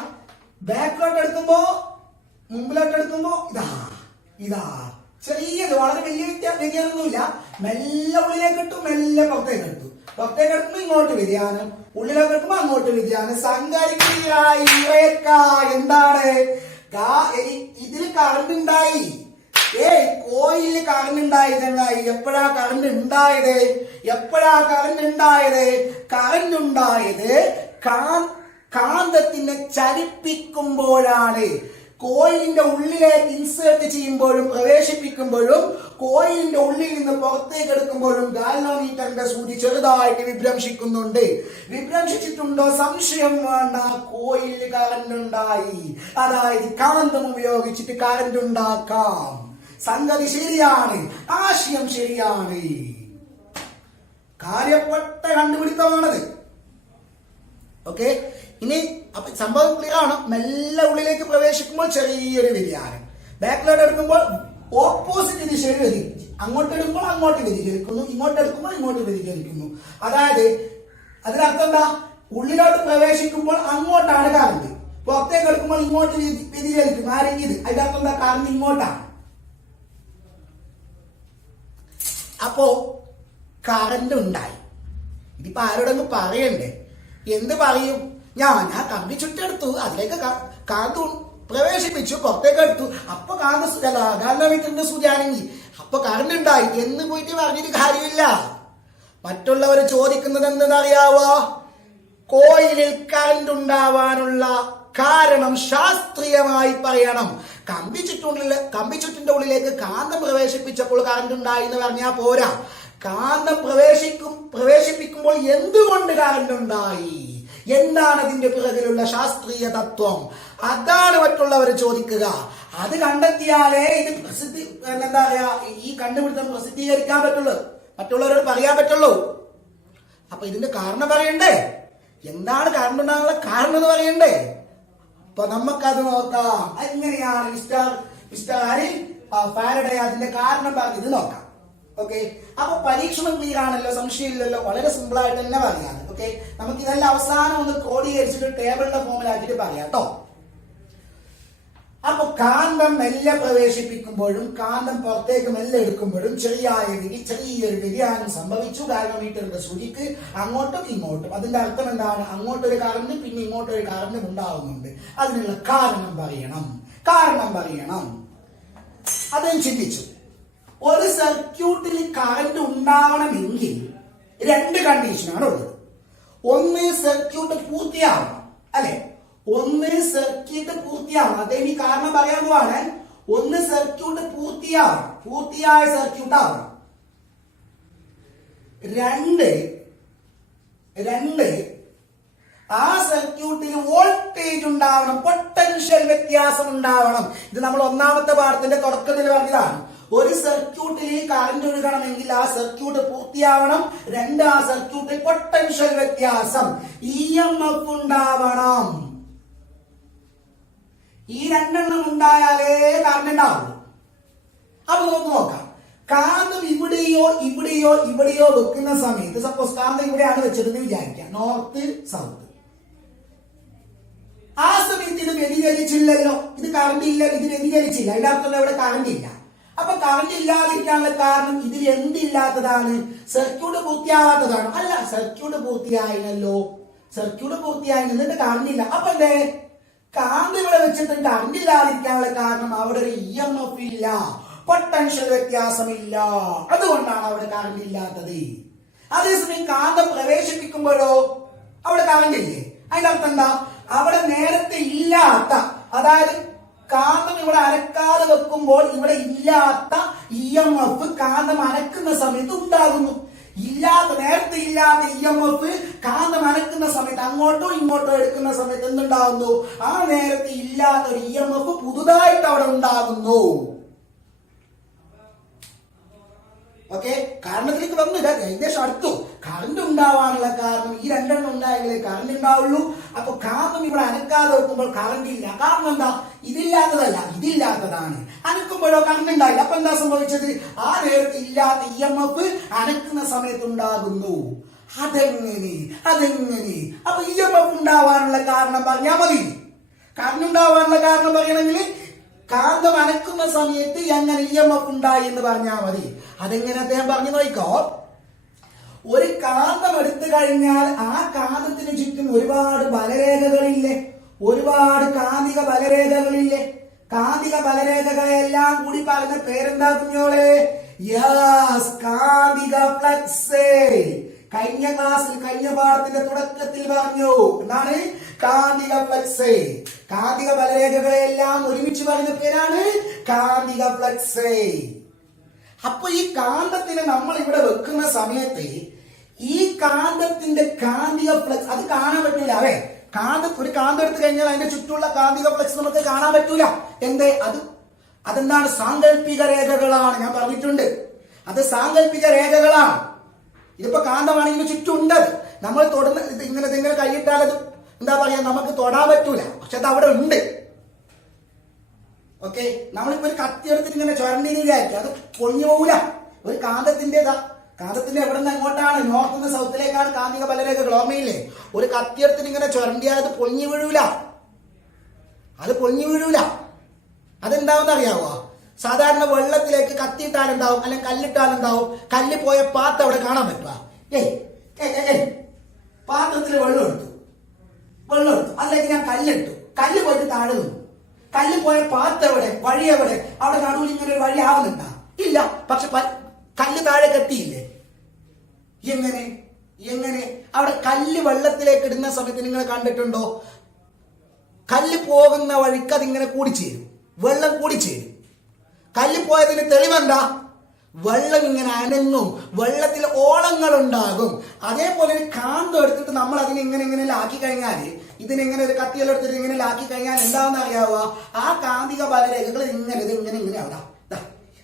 ബാക്കിലോട്ട് എടുക്കുമ്പോ മുമ്പിലോട്ട് എടുക്കുമ്പോ ഇതാ ചെറിയത്, വളരെ വലിയ വ്യതിയാനമൊന്നുമില്ല. മെല്ലെ ഉള്ളിലേക്ക് ഇട്ടു, മെല്ലെ പുറത്തേക്ക് എടുത്തു. പുറത്തേക്ക് എടുക്കുമ്പോ ഇങ്ങോട്ട് വ്യതിയാനം, ഉള്ളിലേക്ക് എടുക്കുമ്പോ അങ്ങോട്ട് വ്യതിയാനം. സംഘടിക്കായി എന്താണ് ഇതിൽ കറണ്ട് ഉണ്ടായി. കോയില് കറണ്ട് ഉണ്ടായി ചങ്ങായി. എപ്പോഴാ കറണ്ട് ഉണ്ടായത്? കറണ്ട് ഉണ്ടായത് കാന്തത്തിനെ ചലിപ്പിക്കുമ്പോഴാണ്. കോയിലിന്റെ ഉള്ളിലേക്ക് ഇൻസേർട്ട് ചെയ്യുമ്പോഴും പ്രവേശിപ്പിക്കുമ്പോഴും കോയിലിന്റെ ഉള്ളിൽ നിന്ന് പുറത്തേക്ക് എടുക്കുമ്പോഴും ഗാൽവനോമീറ്ററിന്റെ സൂചി ചെറുതായിട്ട് വിഭ്രംശിക്കുന്നുണ്ട്. വിഭ്രംശിച്ചിട്ടുണ്ടോ? സംശയം വേണ്ട, കോയിലിൽ കറണ്ട് ഉണ്ടായി. അതായത് കാന്തം ഉപയോഗിച്ചിട്ട് കറണ്ട് ഉണ്ടാക്കാം. സംഗതി ശരിയാണ്, ആശയം ശരിയാണ്, കാര്യപ്പെട്ട കണ്ടുപിടുത്തമാണത്. ഓക്കെ, ഇനി അപ്പൊ സംഭവം ക്ലിയർ ആണ്. മെല്ലെ ഉള്ളിലേക്ക് പ്രവേശിക്കുമ്പോൾ ചെറിയൊരു വ്യതിയാനം, ബാക്കിലോട്ട് എടുക്കുമ്പോൾ ഓപ്പോസിറ്റ് ദിശയിൽ വ്യതിചരിക്കും. അങ്ങോട്ട് എടുക്കുമ്പോൾ അങ്ങോട്ട് വ്യതിചരിക്കുന്നു, ഇങ്ങോട്ട് എടുക്കുമ്പോൾ ഇങ്ങോട്ട് വ്യതിചരിക്കുന്നു. അതായത് അതിനർത്ഥം എന്താ? ഉള്ളിലോട്ട് പ്രവേശിക്കുമ്പോൾ അങ്ങോട്ടാണ് കറണ്ട്, പുറത്തേക്ക് എടുക്കുമ്പോൾ ഇങ്ങോട്ട് വ്യതിചരിക്കും. ആരെങ്കിലും ഇത് അതിന്റെ അർത്ഥം എന്താ? കറണ്ട് ഇങ്ങോട്ടാണ്. അപ്പോ കറണ്ട് ഉണ്ടായി. ഇതിപ്പോ ആരോടെങ്കിലും പറയണ്ടേ? എന്ത് പറയും? ഞാൻ കമ്പി ചുറ്റെടുത്തു, അതിലേക്ക് കാന്ത് പ്രവേശിപ്പിച്ചു, പുറത്തേക്ക് എടുത്തു, അപ്പൊ ഗാൽവനോമീറ്ററിന്റെ സൂചി അനങ്ങി, അപ്പൊ കറണ്ട് ഉണ്ടായി എന്ന് പോയിട്ട് പറഞ്ഞിട്ട് കാര്യമില്ല. മറ്റുള്ളവർ ചോദിക്കുന്നത് എന്തെന്നറിയാവോ? കോയിലിൽ കറണ്ട് ഉണ്ടാവാനുള്ള കാരണം ശാസ്ത്രീയമായി പറയണം. കമ്പിച്ചുറ്റിന്റെ ഉള്ളിലേക്ക് കാന്തം പ്രവേശിപ്പിച്ചപ്പോൾ കറണ്ട് ഉണ്ടായി എന്ന് പറഞ്ഞാൽ പോരാ. കാന്തം പ്രവേശിപ്പിക്കുമ്പോൾ എന്തുകൊണ്ട് കറണ്ട് ഉണ്ടായി, എന്താണ് അതിന്റെ പിറകിലുള്ള ശാസ്ത്രീയ തത്വം, അതാണ് മറ്റുള്ളവർ ചോദിക്കുക. അത് കണ്ടെത്തിയാലേ ഇത് എന്താ പറയാ, ഈ കണ്ടുപിടുത്തം പ്രസിദ്ധീകരിക്കാൻ പറ്റുള്ളൂ, മറ്റുള്ളവരോട് പറയാൻ പറ്റുള്ളൂ. അപ്പൊ ഇതിന്റെ കാരണം പറയണ്ടേ? എന്താണ് കറണ്ട് ഉണ്ടാകാനുള്ള കാരണം എന്ന് പറയണ്ടേ? അപ്പൊ നമുക്കത് നോക്കാം. എങ്ങനെയാണ് മിസ്റ്റർ ഫാരഡേ അതിന്റെ കാരണം പറഞ്ഞത് നോക്കാം. ഓക്കെ, അപ്പൊ പരീക്ഷണം ക്ലിയർ ആണല്ലോ, സംശയമില്ലല്ലോ, വളരെ സിമ്പിൾ ആയിട്ട് തന്നെ പറയാം. ഓക്കെ, നമുക്ക് ഇതെല്ലാം അവസാനം ഒന്ന് ക്രോഡീകരിച്ചിട്ട് ടേബിളിന്റെ ഫോമിലാക്കിയിട്ട് പറയാം കേട്ടോ. അപ്പൊ കാന്തം മെല്ലെ പ്രവേശിപ്പിക്കുമ്പോഴും കാന്തം പുറത്തേക്ക് മെല്ലെ എടുക്കുമ്പോഴും ചെറിയൊരു വ്യതിയാനം സംഭവിച്ചു ഗാൽവനോമീറ്ററിന്റെ സൂചിക്ക് അങ്ങോട്ടും ഇങ്ങോട്ടും. അതിന്റെ അർത്ഥം എന്താണ്? അങ്ങോട്ടൊരു കറണ്ട് പിന്നെ ഇങ്ങോട്ടൊരു കറണ്ട് ഉണ്ടാവുന്നുണ്ട്. അതിനുള്ള കാരണം പറയണം. അതും ചിന്തിച്ചു. ഒരു സർക്യൂട്ടിൽ കറണ്ട് ഉണ്ടാവണമെങ്കിൽ രണ്ട് കണ്ടീഷനാണ് ഉള്ളത്. ഒന്ന്, സർക്യൂട്ട് പൂർത്തിയാവണം, അല്ലെ? അതെനി കാരണം പറയാൻ പോവാണ്. ഒന്ന്, സർക്യൂട്ട് പൂർത്തിയായ സർക്യൂട്ട് ആവണം. രണ്ട്, ആ സർക്യൂട്ടിൽ വോൾട്ടേജ് ഉണ്ടാവണം, പൊട്ടൻഷ്യൽ വ്യത്യാസം ഉണ്ടാവണം. ഇത് നമ്മൾ ഒന്നാമത്തെ പാഠത്തിന്റെ തുടക്കത്തിൽ പറഞ്ഞതാണ്. ഒരു സർക്യൂട്ടിൽ കറണ്ട് ഒഴുകണമെങ്കിൽ ആ സർക്യൂട്ട് പൂർത്തിയാവണം. രണ്ട്, ആ സർക്യൂട്ടിൽ പൊട്ടൻഷ്യൽ വ്യത്യാസം EMF ഉണ്ടാവണം. ഈ രണ്ടെണ്ണം ഉണ്ടായാലേ കറണ്ട് ഉണ്ടാവുള്ളൂ. അപ്പൊ നമുക്ക് നോക്കാം. കാന്തം ഇവിടെയോ ഇവിടെയോ ഇവിടെയോ വെക്കുന്ന സമയത്ത്, സപ്പോസ് കാന്തം ഇവിടെയാണ് വെച്ചതെന്ന് വിചാരിക്കാം, നോർത്ത് സൗത്ത്. ആ സമയത്ത് ഇത് വ്യതിചലിച്ചില്ലല്ലോ, ഇത് കറണ്ട് ഇല്ല, ഇത് വ്യതിചലിച്ചില്ല, അതിന്റെ അർത്ഥം ഇവിടെ കറണ്ട് ഇല്ല. അപ്പൊ കറണ്ട് ഇല്ലാതിരിക്കാനുള്ള കാരണം ഇതിൽ എന്തില്ലാത്തതാണ്? സർക്യൂട്ട് പൂർത്തിയാവാത്തതാണ്. അല്ല, സർക്യൂട്ട് പൂർത്തിയായില്ലല്ലോ, സർക്യൂട്ട് പൂർത്തിയായി, എന്നിട്ട് കറണ്ട് ഇല്ല. അപ്പൊ എന്തേ? കാന്തം ഇവിടെ വെച്ചിട്ട് കറണ്ട് ഇല്ലാതിരിക്കാനുള്ള കാരണം അവിടെ ഒരു EMF ഇല്ല, പൊട്ടൻഷ്യൽ വ്യത്യാസമില്ല, അതുകൊണ്ടാണ് അവിടെ കറണ്ട് ഇല്ലാത്തത്. അതേസമയം കാന്തം പ്രവേശിപ്പിക്കുമ്പോഴോ അവിടെ കറണ്ട് ഇല്ലേ? അതിന്റെ അർത്ഥം എന്താ? അവിടെ നേരത്തെ ഇല്ലാത്ത, അതായത് കാന്തം ഇവിടെ അനക്കാതെ വെക്കുമ്പോൾ ഇവിടെ ഇല്ലാത്ത EMF കാന്തം അനക്കുന്ന സമയത്ത് ഉണ്ടാകുന്നു. നേരത്തെ ഇല്ലാത്ത EMF കാന്തം അനക്കുന്ന സമയത്ത് അങ്ങോട്ടോ ഇങ്ങോട്ടോ എടുക്കുന്ന സമയത്ത് എന്തുണ്ടാകുന്നു? ആ നേരത്തെ ഇല്ലാത്ത ഒരു EMF പുതുതായിട്ട് അവിടെ ഉണ്ടാകുന്നു. ഓക്കെ, കാരണത്തിലേക്ക് വന്നു. ഏകദേശം അടുത്തു. കറണ്ട് ഉണ്ടാവാനുള്ള കാരണം ഈ രണ്ടെണ്ണം ഉണ്ടായെങ്കിലേ കറണ്ട് ഉണ്ടാവുള്ളൂ. അപ്പൊ കാന്തം ഇവിടെ അനക്കാതെ വെക്കുമ്പോൾ കറണ്ട് ഇല്ല. കാരണം എന്താ? ഇതില്ലാത്തതല്ല, ഇതില്ലാത്തതാണ്. അനക്കുമ്പോഴോ കറണ്ട് ഉണ്ടായില്ല. അപ്പൊ എന്താ സംഭവിച്ചത്? ആ നേരത്തെ ഇല്ലാത്ത EMF അനക്കുന്ന സമയത്ത് ഉണ്ടാകുന്നു. അതെങ്ങനെ? അപ്പൊ EMF ഉണ്ടാവാനുള്ള കാരണം പറഞ്ഞാൽ മതി. കറണ്ട് ഉണ്ടാവാനുള്ള കാരണം പറയണമെങ്കിൽ കാന്തം അനക്കുന്ന സമയത്ത് എങ്ങനെ EMF ഉണ്ടായി എന്ന് പറഞ്ഞാൽ മതി. അതെങ്ങനെ അദ്ദേഹം പറഞ്ഞു നോക്കോ. ഒരു കാന്തം എടുത്തു കഴിഞ്ഞാൽ ആ കാന്തത്തിന് ചുറ്റും ഒരുപാട് ബലരേഖകളില്ലേ, ഒരുപാട് കാന്തിക ബലരേഖകളില്ലേ. കാന്തിക ബലരേഖകളെല്ലാം കൂടി പറയുന്ന പേരെന്താ കുഞ്ഞോളെ? യെസ്, കാന്തിക ഫ്ലക്സ്. കഴിഞ്ഞ ക്ലാസ്സിൽ, കഴിഞ്ഞ പാഠത്തിന്റെ തുടക്കത്തിൽ പറഞ്ഞു എന്താണ്? കാന്തിക ഫ്ലക്സ്. കാന്തിക ബലരേഖകളെല്ലാം ഒരുമിച്ച് പറയുന്ന പേരാണ് കാന്തിക ഫ്ലക്സ്. അപ്പൊ ഈ കാന്തത്തിനെ നമ്മൾ ഇവിടെ വെക്കുന്ന സമയത്ത് ഈ കാന്തത്തിന്റെ കാന്തിക ഫ്ലക്സ് അത് കാണാൻ പറ്റൂല. ഒരു കാന്തം എടുത്തു കഴിഞ്ഞാൽ അതിന്റെ ചുറ്റുമുള്ള കാന്തിക ഫ്ലക്സ് നമുക്ക് കാണാൻ പറ്റൂല. എന്തേ? അതെന്താണ്? സാങ്കല്പിക രേഖകളാണ്. ഞാൻ പറഞ്ഞിട്ടുണ്ട്, അത് സാങ്കല്പിക രേഖകളാണ്. ഇതിപ്പോ കാന്തമാണെങ്കിൽ ചുറ്റും ഉണ്ട്. നമ്മൾ തൊടുന്ന ഇങ്ങനെ കൈയിട്ടാൽ അത് എന്താ പറയാ, നമുക്ക് തൊടാൻ പറ്റൂല, പക്ഷെ അത് അവിടെ ഉണ്ട്. ഓക്കെ, നമ്മളിപ്പോ ഒരു കത്തി എടുത്തിട്ട് ഇങ്ങനെ ചുരണ്ടിന്ന് വിചാരിക്കും, അത് പൊളിഞ്ഞു പോകൂല. ഒരു കാന്തത്തിന്റെ എവിടെ നിന്ന് എങ്ങോട്ടാണ്? നോർത്ത് നിന്ന് സൗത്തിലേക്കാണ് കാന്തിക ബലരേഖകൾ. ഓർമ്മയില്ലേ? ഒരു കത്തി എടുത്തിട്ട് ഇങ്ങനെ ചുരണ്ടിയാൽ അത് പൊളിഞ്ഞു വീഴൂല, അത് പൊളിഞ്ഞു വീഴൂല. അതെന്താവെന്ന് അറിയാവോ? സാധാരണ വെള്ളത്തിലേക്ക് കത്തിയിട്ടാലുണ്ടാവും, അല്ലെങ്കിൽ കല്ലിട്ടാലുണ്ടാവും. കല്ല് പോയ പാത്ത് അവിടെ കാണാൻ പറ്റുക. പാത്രത്തിൽ വെള്ളം എടുത്തു, അല്ലെങ്കിൽ ഞാൻ കല്ലിട്ടു, കല്ല് പോയിട്ട് താഴെ നിന്നു. കല്ല് പോയ പാത്ത് എവിടെ? വഴി എവിടെ? അവിടെ നടുവിൽ ഇങ്ങനെ ഒരു വഴി ആവുന്നുണ്ടാ? ഇല്ല. പക്ഷെ കല്ല് താഴെ കെട്ടിയില്ലേ? എങ്ങനെ അവിടെ കല്ല് വെള്ളത്തിലേക്ക് ഇടുന്ന സമയത്ത് നിങ്ങൾ കണ്ടിട്ടുണ്ടോ? കല്ല് പോകുന്ന വഴിക്ക് അതിങ്ങനെ കൂടിച്ചേരും, വെള്ളം കൂടിച്ചേരും. കല്ല് പോയതിന് തെളിവെന്താ? വെള്ളം ഇങ്ങനെ അനങ്ങും, വെള്ളത്തിൽ ഓളങ്ങൾ ഉണ്ടാകും. അതേപോലെ ഒരു കാന്തം എടുത്തിട്ട് നമ്മൾ അതിനെ ഇങ്ങനെ ആക്കി കഴിഞ്ഞാൽ, ഇതിനെങ്ങനെ ഒരു കത്തിയെല്ലാം എടുത്തിട്ട് ഇങ്ങനെ ആക്കി കഴിഞ്ഞാൽ എന്താണെന്ന് അറിയാവുക? ആ കാന്തിക ബലരേഖകൾ ഇങ്ങനെ അവിടെ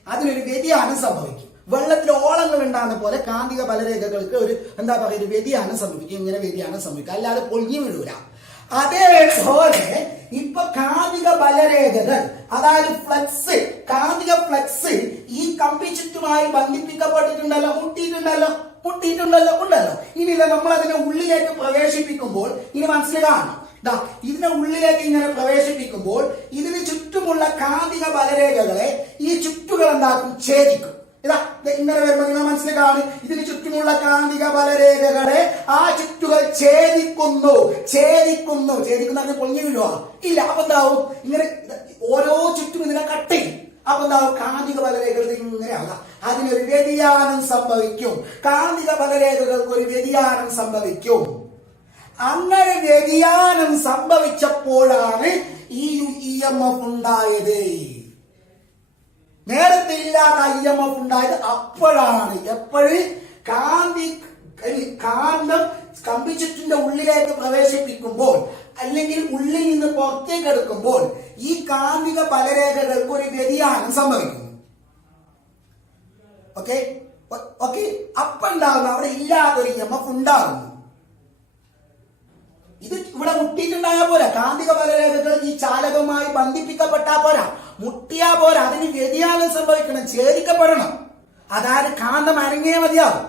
അതിനൊരു വ്യതിയാനം സംഭവിക്കും. വെള്ളത്തിൽ ഓളങ്ങൾ ഉണ്ടാകുന്ന പോലെ കാന്തിക ബലരേഖകൾക്ക് ഒരു എന്താ പറയുക, ഒരു വ്യതിയാനം സംഭവിക്കും. ഇങ്ങനെ വ്യതിയാനം സംഭവിക്കും, അല്ലാതെ പൊളിഞ്ഞു വീഴൂല. അതേപോലെ ഇപ്പൊ കാന്തിക ബലരേഖകൾ, അതായത് ഫ്ലക്സ്, കാന്തിക ഫ്ലക്സ് ഈ കമ്പി ചുറ്റുമായി ബന്ധിപ്പിക്കപ്പെട്ടിട്ടുണ്ടല്ലോ, ഉണ്ടല്ലോ. ഇനിയില്ല, നമ്മൾ അതിനെ ഉള്ളിലേക്ക് പ്രവേശിപ്പിക്കുമ്പോൾ ഇനി മനസ്സിലാകണം. ഇതിനെ ഉള്ളിലേക്ക് ഇങ്ങനെ പ്രവേശിപ്പിക്കുമ്പോൾ ഇതിന് ചുറ്റുമുള്ള കാന്തിക ബലരേഖകളെ ഈ ചുറ്റുകൾ എന്താക്കും? ഛേദിക്കും. ഇങ്ങനെ വരുമ്പോൾ നിങ്ങൾ മനസ്സിലാക്കാണ്, ഇതിന് ചുറ്റുമുള്ള കാന്തിക ബലരേഖകളെ ആ ചുറ്റുകൾ ഛേദിക്കുന്നു. പൊളിഞ്ഞു വീഴുക ഇല്ല. അപ്പൊ എന്താവും? ഇങ്ങനെ ഓരോ ചുറ്റും ഇതിനെ കട്ട് ചെയ്യും. അപ്പൊ എന്താവും? കാന്തിക ബലരേഖകൾ ഇങ്ങനെ ആകാം. അതിനൊരു വ്യതിയാനം സംഭവിക്കും. കാന്തിക ബലരേഖകൾക്ക് ഒരു വ്യതിയാനം സംഭവിക്കും. അങ്ങനെ വ്യതിയാനം സംഭവിച്ചപ്പോഴാണ് ഈ EMF ഉണ്ടായത്. നേരത്തെ ഇല്ലാത്ത EMF ഉണ്ടായത് അപ്പോഴാണ്. എപ്പോഴും കാന്തം കമ്പിച്ചുറ്റിന്റെ ഉള്ളിലേക്ക് പ്രവേശിപ്പിക്കുമ്പോൾ, അല്ലെങ്കിൽ ഉള്ളിൽ നിന്ന് പുറത്തേക്ക് എടുക്കുമ്പോൾ ഈ കാന്തിക ബലരേഖകൾക്ക് ഒരു വ്യതിയാനം സംഭവിക്കുന്നു. ഓക്കെ, അപ്പൊ ഉണ്ടാകുന്നു അവിടെ ഇല്ലാത്തൊരു EMF ഉണ്ടാകുന്നു. ഇത് ഇവിടെ മുട്ടിയിട്ടുണ്ടായാൽ പോരാ, കാന്തിക ബലരേഖകൾ ഈ ചാലകവുമായി ബന്ധിപ്പിക്കപ്പെട്ടാൽ പോരാ, മുട്ടിയാ പോരാ, അതിന് വ്യതിയാനം സംഭവിക്കണം, ഛേദിക്കപ്പെടണം. അതായത് കാന്തം അനങ്ങിയേ മതിയാവും.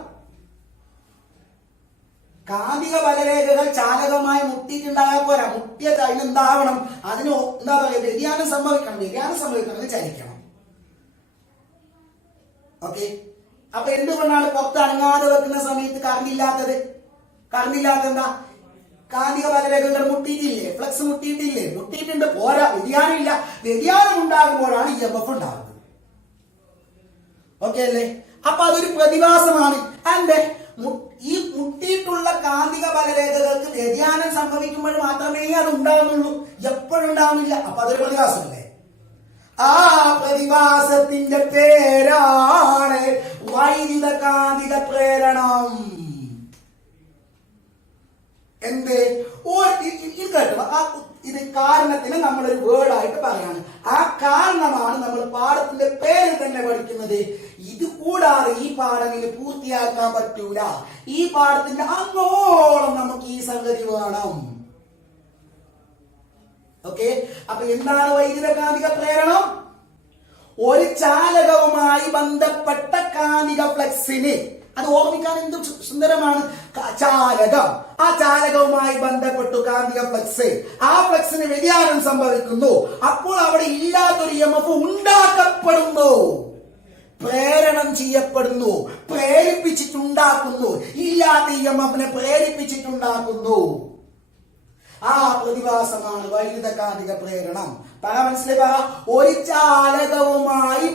കാന്തിക ബലരേഖകൾ ചാലകമായി മുട്ടിയിട്ടുണ്ടായാൽ പോരാ, മുട്ടിയത് അതിനെന്താവണം, അതിന് എന്താ പറയുക, വ്യതിയാനം സംഭവിക്കണം. വ്യതിയാനം സംഭവിക്കണമെന്ന് ചലിക്കണം. ഓക്കെ, അപ്പൊ എന്തുകൊണ്ടാണ് പുറത്ത് അനങ്ങാതെ വെക്കുന്ന സമയത്ത് കറണ്ടില്ലാത്തത്? കറണ്ടില്ലാത്ത എന്താ? കാന്തിക ബലരേഖകൾ മുട്ടിയിട്ടില്ലേ, ഫ്ലക്സ് മുട്ടിയിട്ടില്ലേ? മുട്ടിയിട്ടുണ്ട്, പോരാ, വ്യതിയാനം ഇല്ല. വ്യതിയാനം ഉണ്ടാകുമ്പോഴാണ് EMF ഉണ്ടാകുന്നത്. ഓക്കെ അല്ലേ? അപ്പൊ അതൊരു പ്രതിഭാസമാണ്. അതെ, ഈ മുട്ടിയിട്ടുള്ള കാന്തിക ബലരേഖകൾക്ക് വ്യതിയാനം സംഭവിക്കുമ്പോൾ മാത്രമേ അത് ഉണ്ടാകുന്നുള്ളൂ, എപ്പോഴും ഉണ്ടാവുന്നില്ല. അപ്പൊ അതൊരു പ്രതിഭാസമല്ലേ? ആ പ്രതിഭാസത്തിന്റെ പേരാണ് വൈദ്യുത കാന്തിക പ്രേരണം. എന്ത് കേട്ടോ, ഇത് കാരണത്തിന് നമ്മളൊരു വേർഡായിട്ട് പറയാണ്. ആ കാരണമാണ് നമ്മൾ പാഠത്തിന്റെ പേരിൽ തന്നെ പഠിക്കുന്നത്. ഇത് കൂടാതെ ഈ പാഠം ഇനി പൂർത്തിയാക്കാൻ പറ്റൂല. ഈ പാഠത്തിന്റെ അങ്ങോളം നമുക്ക് ഈ സംഗതി വേണം. ഓക്കെ, അപ്പൊ എന്താണ് വൈദ്യുത കാന്തിക പ്രേരണം? ഒരു ചാലകവുമായി ബന്ധപ്പെട്ട കാന്തിക ഫ്ലക്സിന്, അത് ഓർമ്മിക്കാൻ എന്ത് സുന്ദരമാണ്, ചാലകം, ആ ചാലകവുമായി ബന്ധപ്പെട്ടു കാന്തിക ഫ്ലക്സ്, ആ ഫ്ലക്സിന് വ്യതിയാനം സംഭവിക്കുന്നു. അപ്പോൾ അവിടെ ഇല്ലാത്തൊരു EMF ഉണ്ടാക്കപ്പെടുന്നു, പ്രേരണം ചെയ്യപ്പെടുന്നു, പ്രേരിപ്പിച്ചിട്ടുണ്ടാക്കുന്നു. ഇല്ലാത്ത EMF-നെ പ്രേരിപ്പിച്ചിട്ടുണ്ടാക്കുന്നു. ആ പ്രതിഭാസമാണ് വൈദ്യുത കാന്തിക പ്രേരണം. പറ, മനസ്സിലായി പറ. ഒരു ചാലകവുമായി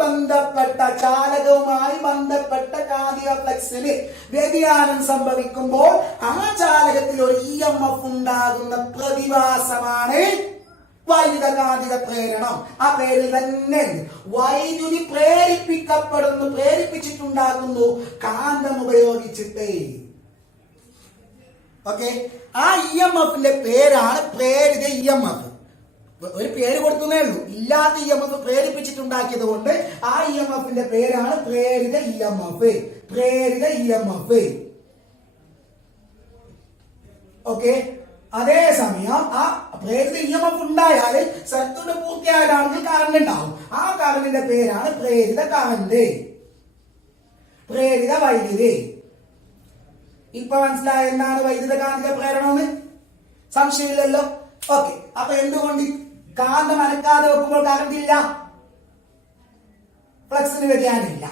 ബന്ധപ്പെട്ട കാന്തിക ഫ്ലക്സിന് വ്യതിയാനം സംഭവിക്കുമ്പോൾ ആ ചാലകത്തിൽ ഒരു EMF ഉണ്ടാകുന്ന പ്രതിഭാസമാണ് വൈദ്യുത കാന്തിക പ്രേരണം. ആ പേരിൽ തന്നെ വൈദ്യുതി പ്രേരിപ്പിക്കപ്പെടുന്നു, പ്രേരിപ്പിച്ചിട്ടുണ്ടാകുന്നു കാന്തം ഉപയോഗിച്ചിട്ട്. ഓക്കെ, ആ EMF-ന്റെ പേരാണ് പ്രേരിത EMF. ഒരു പേര് കൊടുക്കുന്നേ ഉള്ളൂ. ഇല്ലാത്ത EMF പ്രേരിപ്പിച്ചിട്ടുണ്ടാക്കിയത് കൊണ്ട് ആ EMF-ന്റെ പേരാണ് പ്രേരിത EMF. പ്രേരിത EMF. ഓക്കെ, അതേസമയം ആ പ്രേരിത EMF ഉണ്ടായാൽ സർക്യൂട്ട് പൂർത്തിയായതാണെങ്കിൽ കറണ്ട് ഉണ്ടാവും. ആ കറണ്ടിന്റെ പേരാണ് പ്രേരിത കറണ്ട്, പ്രേരിത വൈദ്യുതി. ഇപ്പൊ മനസ്സിലായ എന്താണ് വൈദ്യുത കാന്തിക പ്രേരണമെന്ന്? സംശയമില്ലല്ലോ. ഓക്കെ, അപ്പൊ എന്തുകൊണ്ട് കാന്തം അനക്കാതെ വെക്കുമ്പോൾ കറണ്ട് ഇല്ല? ഫ്ലക്സിന് വ്യതിയാനം ഇല്ല.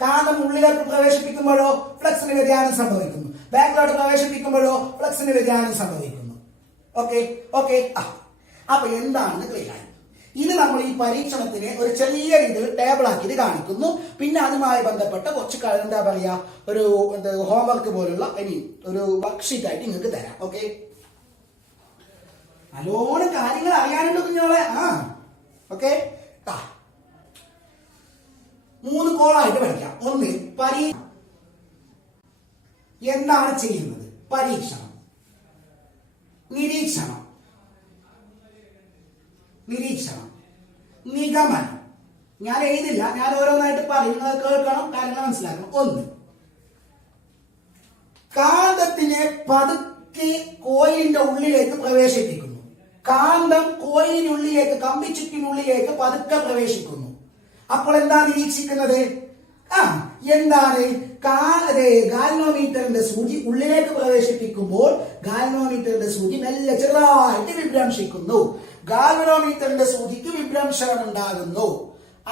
കാന്തം ഉള്ളിലേക്ക് പ്രവേശിപ്പിക്കുമ്പോഴോ ഫ്ലക്സിന് വ്യതിയാനം സംഭവിക്കുന്നു, ബാക്കിലോട്ട് പ്രവേശിപ്പിക്കുമ്പോഴോ ഫ്ലക്സിന് വ്യതിയാനം സംഭവിക്കുന്നു. ഓക്കെ ഓക്കെ, അപ്പൊ എന്താണെന്ന് ക്ലിയർ ആയി. ഇത് നമ്മൾ ഈ പരീക്ഷണത്തിന് ഒരു ചെറിയ രീതിയിൽ ടേബിൾ ആക്കിയിട്ട് കാണിക്കുന്നു. പിന്നെ അതുമായി ബന്ധപ്പെട്ട കുറച്ച് എന്താ പറയാ, ഒരു ഹോംവർക്ക് പോലുള്ള ഒരു വർക്ക്ഷീറ്റ് ആയിട്ട് നിങ്ങൾക്ക് തരാം. ഓക്കെ, നല്ലോണം കാര്യങ്ങൾ അറിയാനുണ്ട് കുഞ്ഞോളെ. ഓക്കെ, 3 കോളായിട്ട് പഠിക്കാം. ഒന്ന്, എന്താണ് ചെയ്യുന്നത്? പരീക്ഷണം, നിരീക്ഷണം, നിഗമനം. ഞാൻ എഴുതില്ല, ഞാൻ ഓരോന്നായിട്ട് പറയും, നിങ്ങൾ കേൾക്കണം, കാര്യങ്ങൾ മനസ്സിലാക്കണം. ഒന്ന്, കാന്തത്തിനെ പതുക്കെ കോയിലിന്റെ ഉള്ളിലേക്ക് പ്രവേശിപ്പിക്കുന്നു. കാന്തം കോയിലിനുള്ളിലേക്ക്, കമ്പിച്ചുറ്റിനുള്ളിലേക്ക് പതുക്കെ പ്രവേശിക്കുന്നു. അപ്പോൾ എന്താ നിരീക്ഷിക്കുന്നത്? എന്താണ്? ഗാൽവനോമീറ്ററിന്റെ സൂചി ഉള്ളിലേക്ക് പ്രവേശിപ്പിക്കുമ്പോൾ ഗാൽവനോമീറ്ററിന്റെ സൂചി മെല്ലെ ചെറുതായിട്ട് വിഭ്രംശിക്കുന്നു. ഗാൽവനോമീറ്ററിന്റെ സൂചിക്ക് വിഭ്രംശനം ഉണ്ടാകുന്നു.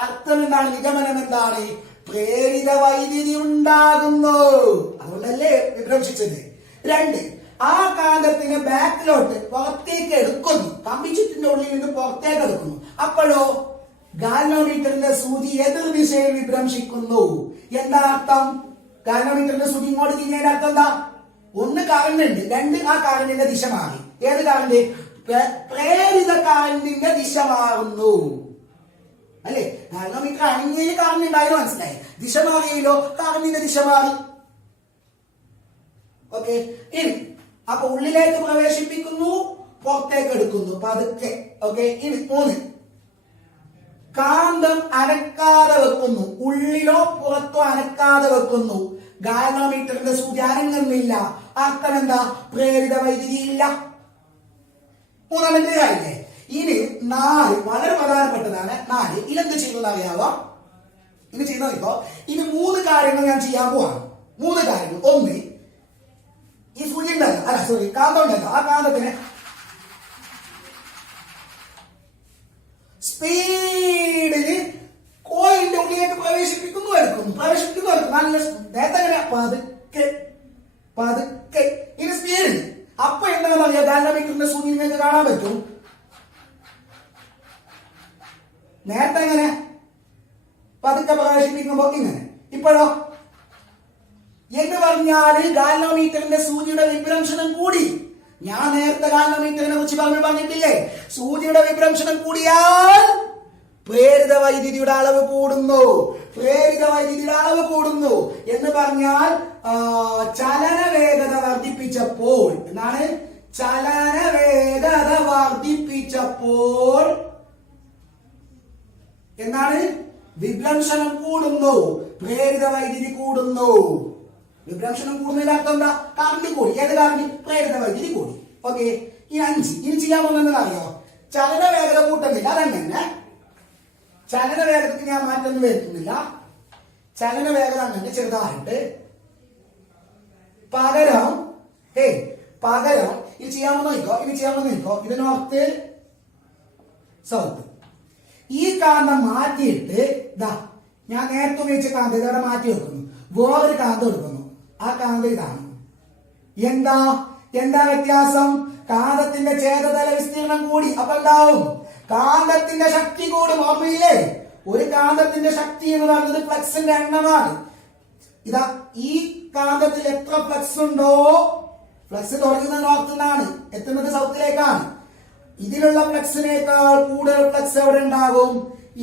അർത്ഥം എന്താണ്? നിഗമനം എന്താണ്? പ്രേരിത വൈദ്യുതി ഉണ്ടാകുന്നു. അതുകൊണ്ടല്ലേ വിഭ്രംശിച്ചത്. 2, ആ കാന്തത്തിനെ ബാക്കിലോട്ട് പുറത്തേക്ക് എടുക്കുന്നു, കമ്പിച്ചുറ്റിന്റെ ഉള്ളിൽ നിന്ന് പുറത്തേക്ക് എടുക്കുന്നു. അപ്പോഴോ ഗാൽവനോമീറ്ററിന്റെ സൂചി എതിർ ദിശയിൽ വിഭ്രംശിക്കുന്നു. എന്താ അർത്ഥം? ഗാൽവനോമീറ്ററിന്റെ സൂചി ഇങ്ങോട്ട് തിരിഞ്ഞതിന്റെ അർത്ഥം എന്താ? 1, കറണ്ട് ഉണ്ട്, 2, ആ കറണ്ടിന്റെ ദിശ മാറി. ഏത് കറണ്ട്? പ്രേരിത കറണ്ടിന്റെ ദിശ മാറുന്നു. അല്ലെ, ഗാൽവനോമീറ്റർ അണിഞ്ഞതിൽ കറണ്ട് ഉണ്ടായാലും മനസ്സിലായി, ദിശ മാറിയല്ലോ, കറണ്ടിന്റെ ദിശ മാറി. ഓക്കെ, ഇനി അപ്പൊ ഉള്ളിലേക്ക് പ്രവേശിപ്പിക്കുന്നു, പുറത്തേക്ക് എടുക്കുന്നു പതുക്കെ. ഓക്കെ, ഇനി 3, കാന്തം അനക്കാതെ വെക്കുന്നു, ഉള്ളിലോ പുറത്തോ അനക്കാതെ വെക്കുന്നു. ഗാൽവനോമീറ്ററിന്റെ സൂചി അനങ്ങുന്നില്ല. അർത്ഥം എന്താ? പ്രേരിത വൈദ്യുതി ഇല്ല. മൂന്നെണ്ണം ക്ലിയർ ആയില്ലേ? ഇനി 4 വളരെ പ്രധാനപ്പെട്ടതാണ്. 4 ഇതെന്ത് ചെയ്യുന്നത് അറിയാവോ? ഇനി ചെയ്യുന്നത് ഇപ്പോ ഇനി 3 കാര്യങ്ങൾ ഞാൻ ചെയ്യാൻ പോവാണ്. 3 കാര്യങ്ങൾ. ഒന്ന്, ഈ സൂചി ഉണ്ടല്ലോ, അല്ല സോറി കാന്തം ഉണ്ടല്ലോ, ആ കാന്തത്തിന് സ്പീഡിന് കോയിലിന്റെ ഉള്ളിലേക്ക് പ്രവേശിപ്പിക്കുന്നു എടുക്കുന്നു. നല്ല നേരത്തെ എങ്ങനെ പതുക്കെ പതുക്കെ. ഇനി സ്പീഡ് അപ്പൊ എന്താണെന്ന് അറിയാം, ഗാലനോമീറ്ററിന്റെ സൂചി നിങ്ങൾക്ക് കാണാൻ പറ്റും. നേരത്തെ എങ്ങനെ പതുക്കെ പ്രവേശിപ്പിക്കുമ്പോ ഇങ്ങനെ. ഇപ്പോഴോ എന്ന് പറഞ്ഞാല് ഗാലനോമീറ്ററിന്റെ സൂചിയുടെ വിഭ്രംശനം കൂടി. ഞാൻ നേരത്തെ ഗാലനോമീറ്ററിനെ കുറിച്ച് പറഞ്ഞിട്ടില്ലേ? സൂചിയുടെ വിഭ്രംശനം കൂടിയാൽ പ്രേരിത വൈദ്യുതിയുടെ അളവ് കൂടുന്നു. പ്രേരിത വൈദ്യുതിയുടെ അളവ് കൂടുന്നു എന്ന് പറഞ്ഞാൽ ചലന വേഗത വർദ്ധിപ്പിച്ചപ്പോൾ എന്താണ്? ചലന വേഗത വർദ്ധിപ്പിച്ചപ്പോൾ എന്താണ്? വിഭ്രംശനം കൂടുന്നു, പ്രേരിത വൈദ്യുതി കൂടുന്നു. വിഭ്രംശനം കൂടുന്നതിന്റെ അർത്ഥം എന്താ? കറണ്ട് കൂടി. ഏത് കറണ്ട്? പ്രേരിത വൈദ്യുതി കൂടി. ഓക്കെ. ഈ 5 ഇനി ചെയ്യാൻ പോകുന്നത് അറിയോ? ചലന വേഗത കൂട്ടുന്നില്ല. അതന്നെ ചലന വേഗതക്ക് ഞാൻ മാറ്റൊന്നും വരുത്തുന്നില്ല. ചലന വേഗത അങ്ങനെ ചെറുതായിട്ട് പകരം ഇത് ചെയ്യാമെന്ന് നോക്കോ. ഇത് നോർത്ത് സൗത്ത്. ഈ കാന്തം മാറ്റിയിട്ട് ഞാൻ നേരത്തെ ഉപയോഗിച്ച കാന്തം ഇതവിടെ മാറ്റി വെക്കുന്നു. വേറൊരു കാന്തം എടുക്കുന്നു. ആ കാന്തം ഇതാണ്. എന്താ വ്യത്യാസം? കാന്തത്തിന്റെ ഛേദതല വിസ്തീർണം കൂടി. അപ്പൊ എന്താവും? കാന്തത്തിന്റെ ശക്തി കൂടും. ഓർമ്മയില്ലേ? ഒരു കാന്തത്തിന്റെ ശക്തി എന്ന് പറയുന്നത് ഫ്ലക്സിന്റെ എണ്ണമാണ്. ഇതാ ഈ കാന്തത്തിൽ എത്ര ഫ്ലക്സ് ഉണ്ടോ, ഫ്ലക്സ് തുടങ്ങുന്നത് നോർത്തിൽ നിന്നാണ്, എത്തുന്നത് സൗത്തിലേക്കാണ്. ഇതിലുള്ള ഫ്ലക്സിനേക്കാൾ കൂടുതൽ ഫ്ലക്സ് എവിടെ ഉണ്ടാകും?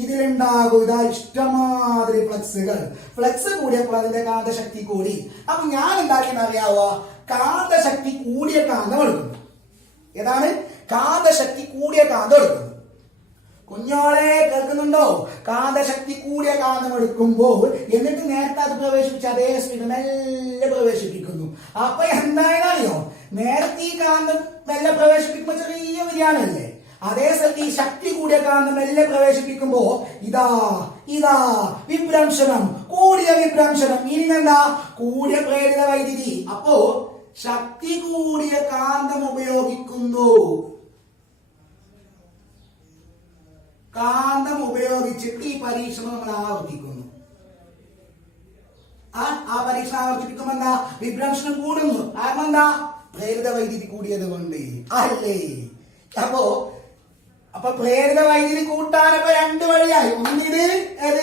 ഇതിലുണ്ടാകും. ഇതാ ഇഷ്ടമാതിരി ഫ്ലക്സുകൾ. ഫ്ലക്സ് കൂടിയപ്പോൾ അതിന്റെ കാന്തശക്തി കൂടി. അപ്പൊ ഞാൻ എന്താക്കിയെന്ന് അറിയാവോ? കാന്തശക്തി കൂടിയ കാന്തം എടുക്കുന്നു. ഏതാണ്? കാന്തശക്തി കൂടിയ കാന്തം എടുക്കുന്നു. കുഞ്ഞോളെ കേൾക്കുന്നുണ്ടോ? കാന്തശക്തി കൂടിയ കാന്തം എടുക്കുമ്പോൾ എന്നിട്ട് നേരത്തെ അത് പ്രവേശിപ്പിച്ച് അതേ സ്പീഡ് മെല്ലെ പ്രവേശിപ്പിക്കുന്നു. അപ്പൊ എന്തായാലറിയോ? നേരത്തെ ഈ കാന്തം മെല്ലെ പ്രവേശിപ്പിക്കുമ്പോ ചെറിയ വ്യതിയാനമല്ലേ? അതേ സ്ഥലത്ത് ഈ ശക്തി കൂടിയ കാന്തം മെല്ലെ പ്രവേശിപ്പിക്കുമ്പോ ഇതാ വിഭ്രംശനം, കൂടിയ വിഭ്രംശനം. ഇനി എന്താ? കൂടിയ പ്രേരിത വൈദ്യുതി. അപ്പോ ശക്തി കൂടിയ കാന്തം ഉപയോഗിക്കുന്നു. കാന്തം ഉപയോഗിച്ചിട്ട് ഈ പരീക്ഷണം നമ്മൾ ആവർത്തിക്കുന്നു. ആ പരീക്ഷണം ആവർത്തിപ്പിക്കുമ്പോ എന്താ? വിഭ്രംശനം കൂടുന്നു. കാരണം എന്താ? പ്രേരിത വൈദ്യുതി കൂടിയത് കൊണ്ട് അല്ലേ? അപ്പൊ പ്രേരിത വൈദ്യുതി കൂട്ടാനപ്പോ 2 വഴിയായി. ഒന്നിത്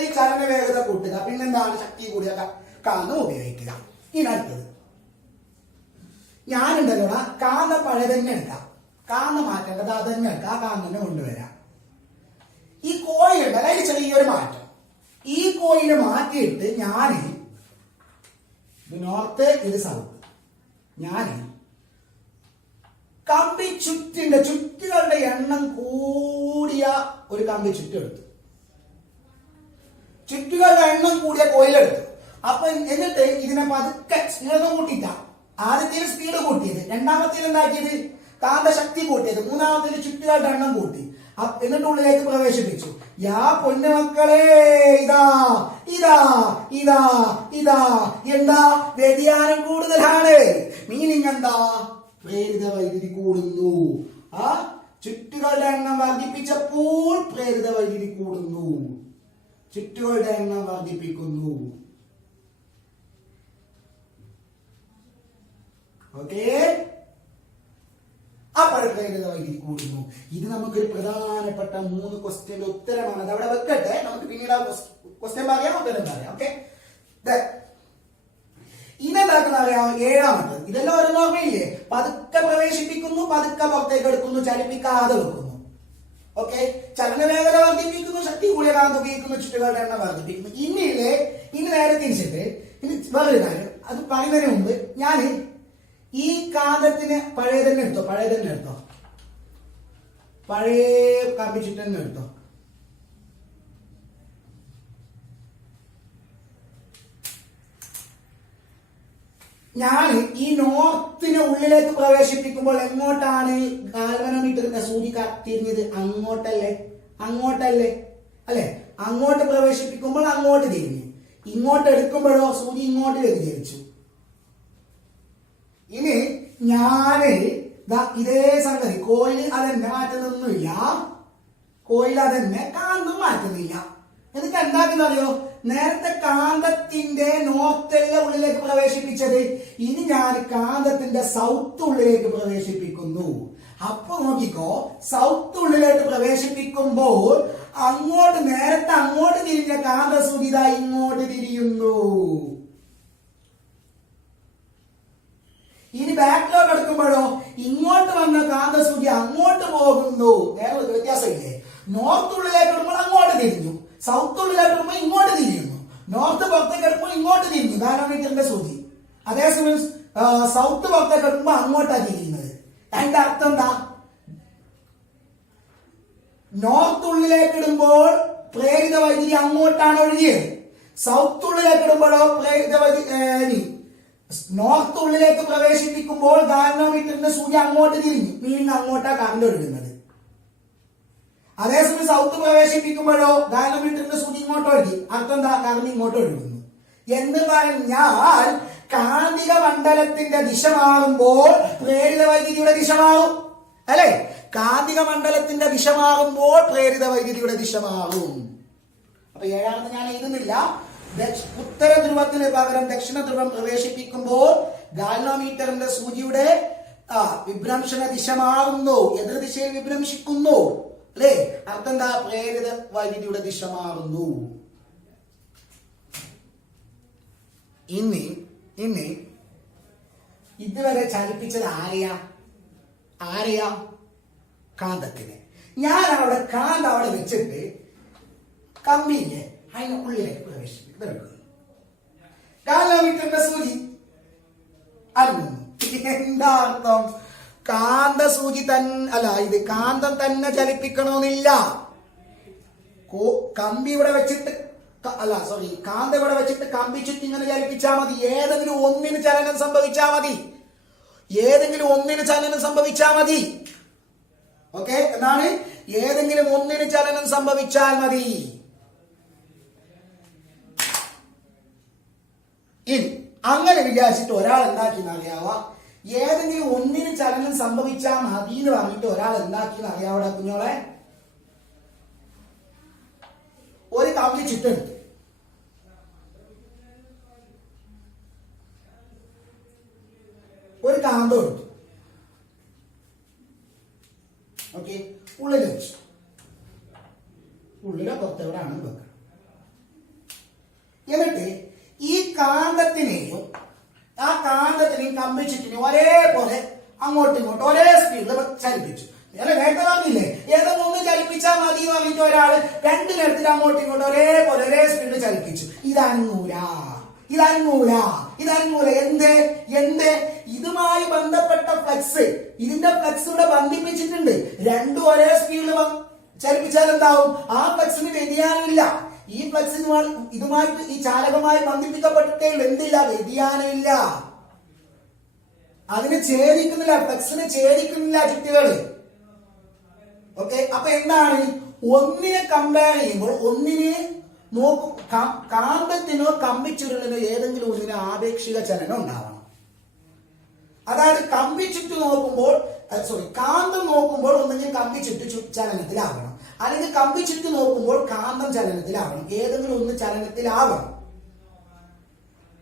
ഈ ചലന വേഗത കൂട്ടുക, പിന്നെന്താണ്? ശക്തി കൂടിയ കാന്തം ഉപയോഗിക്കുക. ഇനി അടുത്തത് ഞാനുണ്ടല്ലോടാ, കാന്തം പഴയ തന്നെ എടുക്കാം. കാന്തം മാറ്റേണ്ടത് അതന്നെ എടുക്കാം. ആ കാന്തം തന്നെ കൊണ്ടുവരാം. ഈ കോയിലുണ്ട്, അതായത് ചെറിയൊരു മാറ്റം. ഈ കോയില് മാറ്റിയിട്ട് ഞാൻ ഇത് നോർത്ത്, ഇത് സൗത്ത്. ഞാൻ കമ്പി ചുറ്റുകളുടെ എണ്ണം കൂടിയ ഒരു കമ്പി ചുറ്റെടുത്തു. ചുറ്റുകളുടെ എണ്ണം കൂടിയ കോയിലെടുത്തു. അപ്പൊ എന്നിട്ട് ഇതിനെ പതുക്കെ സ്പീഡ് കൂട്ടിയിട്ട. ആദ്യത്തിൽ സ്പീഡ് കൂട്ടിയത്, രണ്ടാമത്തിൽ എന്താക്കിയത്? കാന്തശക്തി കൂട്ടിയത്, മൂന്നാമത്തിൽ ചുറ്റുകളുടെ എണ്ണം കൂട്ടി. എന്നിട്ട് ഉള്ളിലേക്ക് പ്രവേശിപ്പിച്ചു. യാ പൊന്നുമക്കളെ, ഇതാ എന്താ? വ്യതിയാനം കൂടുതലാണ്. മീനിങ് എന്താ? പ്രേരിത വൈദ്യുതി കൂടുന്നു. ചുറ്റുകളുടെ എണ്ണം വർദ്ധിപ്പിച്ചപ്പോൾ പ്രേരിത വൈദ്യുതി കൂടുന്നു. ചുറ്റുകളുടെ എണ്ണം വർദ്ധിപ്പിക്കുന്നു. ഓക്കെ. അപ്പോൾ പ്രേരിത വൈദ്യുതി കൂടുന്നു. ഇത് നമുക്കൊരു പ്രധാനപ്പെട്ട 3 ക്വസ്റ്റ്യന്റെ ഉത്തരമാണ്. അത് അവിടെ വെക്കട്ടെ, നമുക്ക് പിന്നീട് ക്വസ്റ്റ്യൻ പറയാം, ഉത്തരം പറയാം. ഓക്കെ. ഇതെന്താക്കുന്ന അറിയാം? 7ാമത്തത്. ഇതെല്ലാം ഒരു ഓർമ്മയില്ലേ? പതുക്കെ പ്രവേശിപ്പിക്കുന്നു, പതുക്കെ പുറത്തേക്ക് എടുക്കുന്നു, ചലിപ്പിക്കാതെ വെക്കുന്നു. ഓക്കെ. ചലന വേഗത വർദ്ധിപ്പിക്കുന്നു, ശക്തി കൂടിയ കാന്തം ഉപയോഗിക്കുന്നു, ചുറ്റുകളുടെ എണ്ണം വർദ്ധിപ്പിക്കുന്നു. ഇനി നേരെ തിരിച്ചിട്ട് ഇനി വേറൊരു കാര്യം, അത് പറയുന്നതിന് മുമ്പ് ഞാൻ ഈ കാന്തത്തിന് പഴയ തന്നെ എടുത്തോ, പഴയ കമ്പി ചുറ്റ് തന്നെ എടുത്തോ. ഞാൻ ഈ നോർത്തിന് ഉള്ളിലേക്ക് പ്രവേശിപ്പിക്കുമ്പോൾ എങ്ങോട്ടാണ് ഗാൽവനോമീറ്ററിന്റെ സൂചി തിരിഞ്ഞത്? അങ്ങോട്ടല്ലേ അല്ലെ? അങ്ങോട്ട് പ്രവേശിപ്പിക്കുമ്പോൾ അങ്ങോട്ട് തിരിഞ്ഞു, ഇങ്ങോട്ട് എടുക്കുമ്പോഴോ സൂചി ഇങ്ങോട്ട് വ്യതിചലിച്ചു. ഇനി ഞാന് ഇതേ സംഗതി കോയിൽ അതെന്നെ മാറ്റുന്നൊന്നുമില്ല, കോയിൽ അതെന്നെ കാന്തം മാറ്റുന്നില്ല. എന്നിട്ട് എന്താക്കുന്നറിയോ? നേരത്തെ കാന്തത്തിന്റെ നോർത്തല്ല ഉള്ളിലേക്ക് പ്രവേശിപ്പിച്ചത്, ഇനി ഞാൻ കാന്തത്തിന്റെ സൗത്ത് ഉള്ളിലേക്ക് പ്രവേശിപ്പിക്കുന്നു. അപ്പൊ നോക്കിക്കോ, സൗത്ത് ഉള്ളിലേക്ക് പ്രവേശിപ്പിക്കുമ്പോൾ നേരത്തെ അങ്ങോട്ട് തിരിഞ്ഞ കാന്തസൂചി ഇങ്ങോട്ട് തിരിയുന്നു. ഇനി ബാക്കിലോട്ട് എടുക്കുമ്പോഴോ ഇങ്ങോട്ട് വന്ന കാന്തസൂചി അങ്ങോട്ട് പോകുന്നു. വേറെ ഒരു വ്യത്യാസമില്ലേ? നോർത്ത് ഉള്ളിലേക്ക് എടുക്കുമ്പോൾ അങ്ങോട്ട് തിരിഞ്ഞു, സൗത്ത് ഉള്ളിലേക്ക് എടുക്കുമ്പോൾ ഇങ്ങോട്ട് തിരിയുന്നു. നോർത്ത് പുറത്തേക്ക് എടുക്കുമ്പോൾ ഇങ്ങോട്ട് തിരിഞ്ഞു ഗാൽവനോമീറ്ററിന്റെ സൂചി. അതേസമയം സൗത്ത് പുറത്തേക്ക് എടുക്കുമ്പോൾ അങ്ങോട്ടാണ് തിരിയുന്നത്. അതിന്റെ അർത്ഥം എന്താ? നോർത്ത് ഉള്ളിലേക്ക് ഇടുമ്പോൾ പ്രേരിത വൈദ്യുതി അങ്ങോട്ടാണ് ഒഴുകിയത്. സൗത്ത് ഉള്ളിലേക്ക് ഇടുമ്പോഴോ പ്രേരിത വൈദ്യുതി നോർത്ത് ഉള്ളിലേക്ക് പ്രവേശിപ്പിക്കുമ്പോൾ ഗാൽവനോമീറ്ററിന്റെ സൂചി അങ്ങോട്ട് തിരിഞ്ഞു, വീണ്ടും അങ്ങോട്ടാണ് കറണ്ട് ഒഴുകുന്നത്. അതേസമയം സൗത്ത് പ്രവേശിപ്പിക്കുമ്പോഴോ ഗാൽവനോമീറ്ററിന്റെ സൂചി ഇങ്ങോട്ട് ഒഴുകി. അർത്ഥം എന്താ? കറണ്ട് ഇങ്ങോട്ട് ഒഴുകുന്നു. എന്ന് പറഞ്ഞാൽ കാന്തിക മണ്ഡലത്തിന്റെ ദിശ മാറുമ്പോൾ പ്രേരിത വൈദ്യുതിയുടെ ദിശ മാറും അല്ലെ? കാന്തിക മണ്ഡലത്തിന്റെ ദിശ മാറുമ്പോൾ പ്രേരിത വൈദ്യുതിയുടെ ദിശ മാറും. അപ്പൊ ഏഴാമത് ഞാൻ എഴുതുന്നില്ല. ഉത്തര ധ്രുവത്തിന് പകരം ദക്ഷിണ ധ്രുവം പ്രവേശിപ്പിക്കുമ്പോൾ ഗാൽവനോമീറ്ററിന്റെ സൂചിയുടെ വിഭ്രംശന ദിശ മാറുന്നു, എതിർദിശയിൽ വിഭ്രംശിക്കുന്നു അല്ലെ? അർത്ഥം എന്താ? പ്രേരിത വൈദ്യുതിയുടെ ദിശ മാറുന്നു. ഇനി ഇതുവരെ ചലിപ്പിച്ചത് ആരെയാ? കാന്തത്തിനെ. ഞാൻ കാന്ത അവിടെ വെച്ചിട്ട് കമ്പിനെ അതിന്റെ ഉള്ളിലേക്ക് പ്രവേശിപ്പിക്കുന്നു. ഗാൽവനോമീറ്ററിന്റെ സൂചി അനങ്ങുന്നു. എന്താ അർത്ഥം? കാന്തസൂചി ഇത് കാന്തം തന്നെ ചലിപ്പിക്കണമെന്നില്ല. കമ്പി ഇവിടെ വെച്ചിട്ട് കാന്തം ഇവിടെ വെച്ചിട്ട് കമ്പി ചുറ്റി ഇങ്ങനെ ചലിപ്പിച്ചാൽ മതി. ഏതെങ്കിലും ഒന്നിന് ചലനം സംഭവിച്ചാൽ മതി. ഓക്കെ, എന്താണ്? ഏതെങ്കിലും ഒന്നിന് ചലനം സംഭവിച്ചാൽ മതി. ഇനി അങ്ങനെ വിചാരിച്ചിട്ട് ഒരാൾ എന്താക്കിയെന്ന് അറിയാവാ? ഏതെങ്കിലും ഒന്നിന് ചലനം സംഭവിച്ചാൽ മതി എന്ന് പറഞ്ഞിട്ട് ഒരാൾ എന്താക്കിയെന്ന് അറിയാവിടെ കുഞ്ഞോളെ? ഒരു കമ്പി ചുറ്റെടുത്തു, ഒരു കാന്തം എടുത്തു, ഓക്കെ, ഉള്ളിൽ വെച്ചു. ഉള്ളിലോ പുറത്തെവിടെയാണ് വെക്കുക. എന്നിട്ട് ഈ കാന്തത്തിനെയും കമ്പി ചുറ്റിനെയും ഒരേപോലെ അങ്ങോട്ടും ഇങ്ങോട്ടും ഒരേ സ്പീഡിൽ ചലിപ്പിച്ചു. നേരത്തെ പറഞ്ഞില്ലേ, ഏതെങ്കിലും ഒന്ന് ചലിപ്പിച്ചാൽ മതി എന്ന് പറഞ്ഞിട്ട് ഒരാൾ രണ്ടു നേരത്തിൽ അങ്ങോട്ടും ഇങ്ങോട്ടും ഒരേപോലെ ഒരേ സ്പീഡിൽ ചലിപ്പിച്ചു. ഇതനങ്ങൂല. എന്ത് ഇതുമായി ബന്ധപ്പെട്ട ഫ്ലക്സ്, ഇതിന്റെ ഫ്ലക്സ് ഇവിടെ ബന്ധിപ്പിച്ചിട്ടുണ്ട്. രണ്ടും ഒരേ സ്പീഡിൽ ചലിപ്പിച്ചാൽ എന്താവും? ആ ഫ്ലക്സിന് വ്യതിയാനമില്ല. ഈ ഫ്ലക്സിനുമായി ഇതുമായിട്ട് ഈ ചാലകമായി ബന്ധിപ്പിക്കപ്പെട്ടിട്ടേ എന്തില്ല? വ്യതിയാനമില്ല. അതിന് ഛേദിക്കുന്നില്ല, ഫ്ലക്സിന് ഛേദിക്കുന്നില്ല ചുറ്റുകള്. ഓക്കെ, അപ്പൊ എന്താണ്? ഒന്നിനെ കമ്പയർ ചെയ്യുമ്പോൾ ഒന്നിനെ കാന്തത്തിനോ കമ്പിച്ചുരുളിനോ ഏതെങ്കിലും ഒന്നിന് ആപേക്ഷിക ചലനം ഉണ്ടാവണം. അതായത് കമ്പി ചുറ്റു നോക്കുമ്പോൾ കാന്തം നോക്കുമ്പോൾ ഒന്നെങ്കിൽ കമ്പി ചുറ്റു ചലനത്തിലാവണം, അല്ലെങ്കിൽ കമ്പി ചുറ്റു നോക്കുമ്പോൾ കാന്തം ചലനത്തിലാവണം. ഏതെങ്കിലും ഒന്ന് ചലനത്തിലാവണം.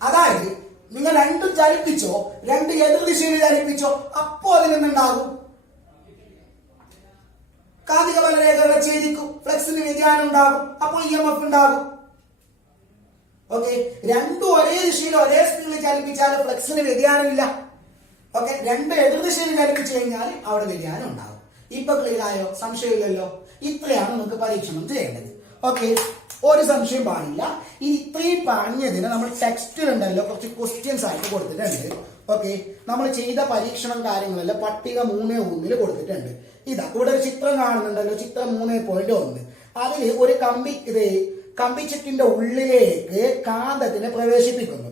അതായത് നിങ്ങൾ രണ്ടും ചലിപ്പിച്ചോ, രണ്ട് എതിർദിശയിൽ ചലിപ്പിച്ചോ, അപ്പോ അതിനെന്തുണ്ടാകും? കാന്തിക ബലരേഖകളെ ഛേദിക്കും, ഫ്ലക്സിന് വ്യതിയാനം ഉണ്ടാകും, അപ്പോൾ EMF ഉണ്ടാകും. ഓക്കെ, രണ്ടും ഒരേ ദിശയിൽ ഒരേ സ്പീഡിൽ ചലിപ്പിച്ചാൽ ഫ്ലക്സിന് വ്യതിയാനമില്ല. ഓക്കെ, രണ്ട് എതിർദിശയിൽ ചലിപ്പിച്ചു കഴിഞ്ഞാൽ അവിടെ വ്യതിയാനം ഉണ്ടാകും. ഇപ്പൊ ക്ലിയർ ആയോ? സംശയമില്ലല്ലോ. ഇത്രയാണ് നമുക്ക് പരീക്ഷണം ചെയ്യേണ്ടത്. ഓക്കെ, ഒരു സംശയം പാടില്ല. ഈ ഇത്രയും പറഞ്ഞതിന് നമ്മൾ ടെക്സ്റ്റിലുണ്ടല്ലോ കുറച്ച് ക്വസ്റ്റ്യൻസ് ആയിട്ട് കൊടുത്തിട്ടുണ്ട്. ഓക്കെ, നമ്മൾ ചെയ്ത പരീക്ഷണം കാര്യങ്ങളെല്ലാം പട്ടിക 3.1 കൊടുത്തിട്ടുണ്ട്. ഇതാ ഇവിടെ ഒരു ചിത്രം കാണുന്നുണ്ടല്ലോ, ചിത്രം 3.1. അതിൽ ഒരു കമ്പിച്ചുറ്റിന്റെ ഉള്ളിലേക്ക് കാന്തത്തിനെ പ്രവേശിപ്പിക്കുന്നു.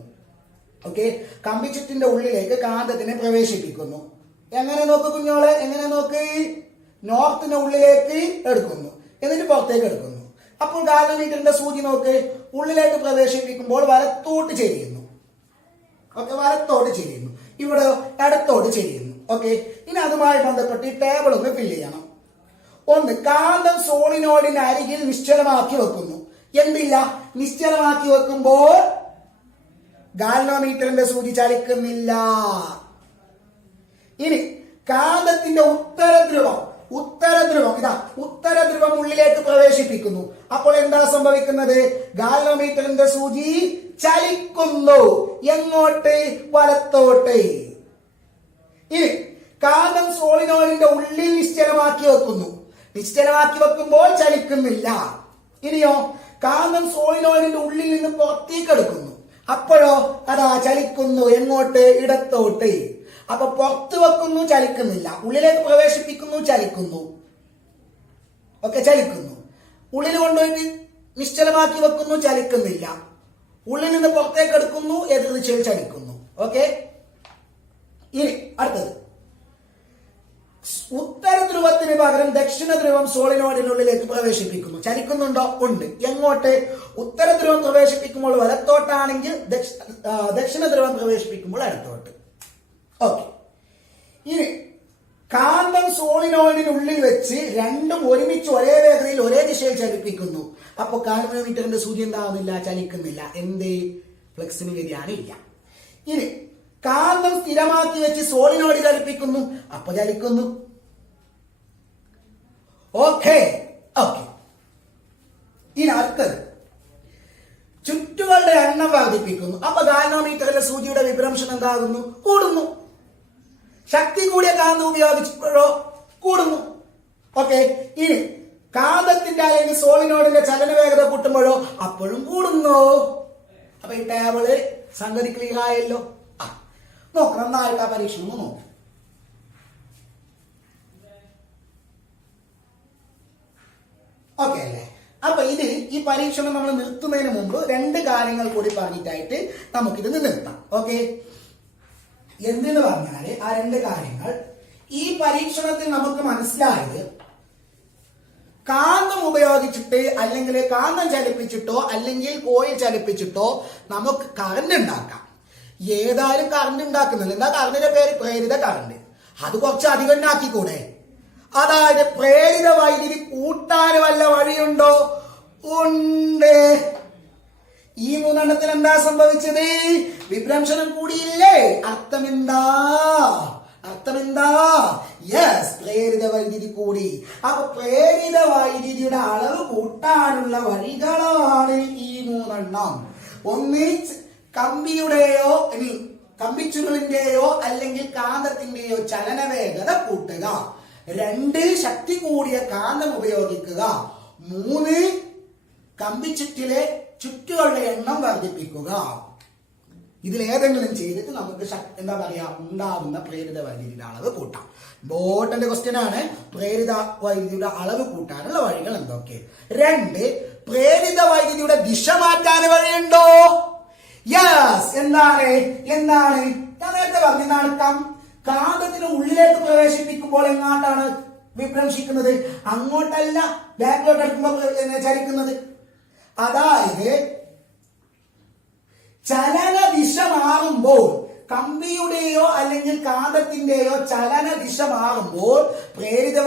ഓക്കെ, കമ്പിച്ചുറ്റിന്റെ ഉള്ളിലേക്ക് കാന്തത്തിനെ പ്രവേശിപ്പിക്കുന്നു. എങ്ങനെ നോക്ക് കുഞ്ഞോളെ, എങ്ങനെ നോക്ക്? നോർത്തിന്റെ ഉള്ളിലേക്ക് എടുക്കുന്നു, എന്നിട്ട് പുറത്തേക്ക് എടുക്കുന്നു. അപ്പോൾ ഗാൽവനോമീറ്ററിന്റെ സൂചി നോക്ക്, ഉള്ളിലേക്ക് പ്രവേശിപ്പിക്കുമ്പോൾ വലത്തോട്ട് ചെരിയുന്നു. ഓക്കെ, വലത്തോട്ട് ചെരിയുന്നു. ഇവിടെ ഇടത്തോട്ട് ചെരിയുന്നു. ഓക്കെ, ഇനി അതുമായി ബന്ധപ്പെട്ട് ഈ ടേബിൾ ഒന്ന് ഫില്ല് ചെയ്യണം. ഒന്ന്, കാന്തം സോളിനോയിഡിന് അരികിൽ നിശ്ചലമാക്കി വെക്കുന്നു. എന്തില്ല? നിശ്ചലമാക്കി വെക്കുമ്പോൾ ഗാൽവനോമീറ്ററിന്റെ സൂചി ചലിക്കുന്നില്ല. ഇനി കാന്തത്തിന്റെ ഉത്തരധ്രുവം ഉള്ളിലേക്ക് പ്രവേശിപ്പിക്കുന്നു. അപ്പോൾ എന്താ സംഭവിക്കുന്നത്? ഗാൽവനോമീറ്ററിന്റെ സൂചി ചലിക്കുന്നു. എങ്ങോട്ട്? വലത്തോട്ട്. ഇനി കാന്തം സോളിനോയിഡിന്റെ ഉള്ളിൽ നിശ്ചലമാക്കി വെക്കുന്നു. നിശ്ചലമാക്കി വെക്കുമ്പോൾ ചലിക്കുന്നില്ല. ഇനിയോ കാന്തം സോളിനോയിഡിന്റെ ഉള്ളിൽ നിന്ന് പുറത്തേക്ക് എടുക്കുന്നു. അപ്പോഴോ അതാ ചലിക്കുന്നു. എങ്ങോട്ട്? ഇടത്തോട്ട്. അപ്പൊ പുറത്ത് വെക്കുന്നു, ചലിക്കുന്നില്ല. ഉള്ളിലേക്ക് പ്രവേശിപ്പിക്കുന്നു, ചലിക്കുന്നു. ഓക്കെ, ചലിക്കുന്നു. ഉള്ളിൽ കൊണ്ടുപോയിട്ട് നിശ്ചലമാക്കി വെക്കുന്നു, ചലിക്കുന്നില്ല. ഉള്ളിൽ നിന്ന് പുറത്തേക്ക് എടുക്കുന്നു, എതിർദിശയിൽ ചലിക്കുന്നു. ഓക്കെ, ഇനി അടുത്തത്, ഉത്തര ധ്രുവത്തിന് പകരം ദക്ഷിണ ധ്രുവം സോളിനോയിഡിനുള്ളിലേക്ക് പ്രവേശിപ്പിക്കുന്നു. ചലിക്കുന്നുണ്ടോ? ഉണ്ട്. എങ്ങോട്ട്? ഉത്തര ധ്രുവം പ്രവേശിപ്പിക്കുമ്പോൾ വലത്തോട്ടാണെങ്കിൽ ദക്ഷിണ ധ്രുവം പ്രവേശിപ്പിക്കുമ്പോൾ ഇടത്തോട്ട്. ഓക്കെ, ഇനി കാന്തം സോളിനോയിഡിനുള്ളിൽ വെച്ച് രണ്ടും ഒരുമിച്ച് ഒരേ വേഗതയിൽ ഒരേ ദിശയിൽ ചലിപ്പിക്കുന്നു. അപ്പൊ ഗാൽവനോമീറ്ററിന്റെ സൂചി എന്താവുന്നില്ല? ചലിക്കുന്നില്ല. എന്ത്? ഫ്ലക്സിന് വ്യതിയാനം ഇല്ല. ഇനി കാന്തം സ്ഥിരമാക്കി വെച്ച് സോളിനോയിഡ് ചലിപ്പിക്കുന്നു. അപ്പൊ ചലിക്കുന്നു. ഓക്കെ ഓക്കെ, ഇനി അടുത്തത്, ചുറ്റുകളുടെ എണ്ണം വർദ്ധിപ്പിക്കുന്നു. അപ്പൊ ഗാൽവനോമീറ്ററിലെ സൂചിയുടെ വിഭ്രംശം എന്താകുന്നു? കൂടുന്നു. ശക്തി കൂടിയ കാന്തം ഉപയോഗിച്ചപ്പോഴോ? കൂടുന്നു. ഓക്കെ, ഇനി കാന്തത്തിന്റെ അല്ലെങ്കിൽ സോളിനോയിഡിന്റെ ചലന വേഗത കൂട്ടുമ്പോഴോ? അപ്പോഴും കൂടുന്നു. അപ്പൊ ഈ ടേബിള് സംഗതി ക്ലിയർ ആയല്ലോ. നോക്കണം, നന്നായിട്ട് ആ പരീക്ഷണം നോക്കാം. ഓക്കെ അല്ലേ? അപ്പൊ ഇതിൽ ഈ പരീക്ഷണം നമ്മൾ നിർത്തുന്നതിന് മുമ്പ് രണ്ട് കാര്യങ്ങൾ കൂടി പറഞ്ഞിട്ടായിട്ട് നമുക്കിത് നിർത്താം. ഓക്കെ, എന്തെന്ന് പറഞ്ഞാല് ആ രണ്ട് കാര്യങ്ങൾ, ഈ പരീക്ഷണത്തിൽ നമുക്ക് മനസ്സിലായത്, കാന്തം ഉപയോഗിച്ചിട്ട് അല്ലെങ്കിൽ കാന്തം ചലിപ്പിച്ചിട്ടോ അല്ലെങ്കിൽ കോയിൽ ചലിപ്പിച്ചിട്ടോ നമുക്ക് കറണ്ട് ഉണ്ടാക്കാം. ഏതായാലും കറണ്ട് ഉണ്ടാക്കുന്നില്ല. എന്താ കറണ്ടിന്റെ പേര്? പ്രേരിത കറണ്ട്. അത് കുറച്ച് അധികം ആക്കിക്കൂടെ? അതായത് പ്രേരിത വൈദ്യുതി കൂട്ടാൻ വല്ല വഴിയുണ്ടോ? ഉണ്ട്. ഈ മൂന്നെണ്ണത്തിൽ എന്താ സംഭവിച്ചത്? വിഭ്രംശനം കൂടിയില്ലേ? അർത്ഥമെന്താ? യെസ്, പ്രേരിത വൈദ്യുതി കൂടി. അപ്പൊ പ്രേരിത വൈദ്യുതിയുടെ അളവ് കൂട്ടാനുള്ള വഴികളാണ് ഈ മൂന്നെണ്ണം. ഒന്ന്, കമ്പിയുടെയോ കമ്പിച്ചുരുളിന്റെയോ അല്ലെങ്കിൽ കാന്തത്തിന്റെയോ ചലനവേഗത കൂട്ടുക. 2, ശക്തി കൂടിയ കാന്തം ഉപയോഗിക്കുക. 3, കമ്പിച്ചുറ്റിലെ ചുറ്റുകളുടെ എണ്ണം വർദ്ധിപ്പിക്കുക. ഇതിലേതെങ്കിലും ചെയ്തിട്ട് നമുക്ക് എന്താ പറയാ, ഉണ്ടാവുന്ന പ്രേരിത വൈദ്യുതിയുടെ അളവ് കൂട്ടാം. ഇമ്പോർട്ടന്റ് ക്വസ്റ്റ്യൻ ആണ്. പ്രേരിത വൈദ്യുതിയുടെ അളവ് കൂട്ടാനുള്ള വഴികൾ എന്തൊക്കെ? 2, പ്രേരിത വൈദ്യുതിയുടെ ദിശ മാറ്റാൻ വഴിയുണ്ടോ? യെസ്. എന്താണ്? ഞാൻ നേരത്തെ പറഞ്ഞു, എന്താണ്? കാന്തത്തിന് ഉള്ളിലേക്ക് പ്രവേശിപ്പിക്കുമ്പോൾ എങ്ങോട്ടാണ് വിഭ്രംശിക്കുന്നത്? അങ്ങോട്ടല്ല, ബാക്കിലോട്ട് എടുക്കുമ്പോൾ ചലിക്കുന്നത്. അതായത് ചലന ദിശ മാറുമ്പോൾ, കമ്പിയുടെയോ അല്ലെങ്കിൽ കാന്തത്തിന്റെയോ ചലന ദിശ മാറുമ്പോൾ പ്രേരിത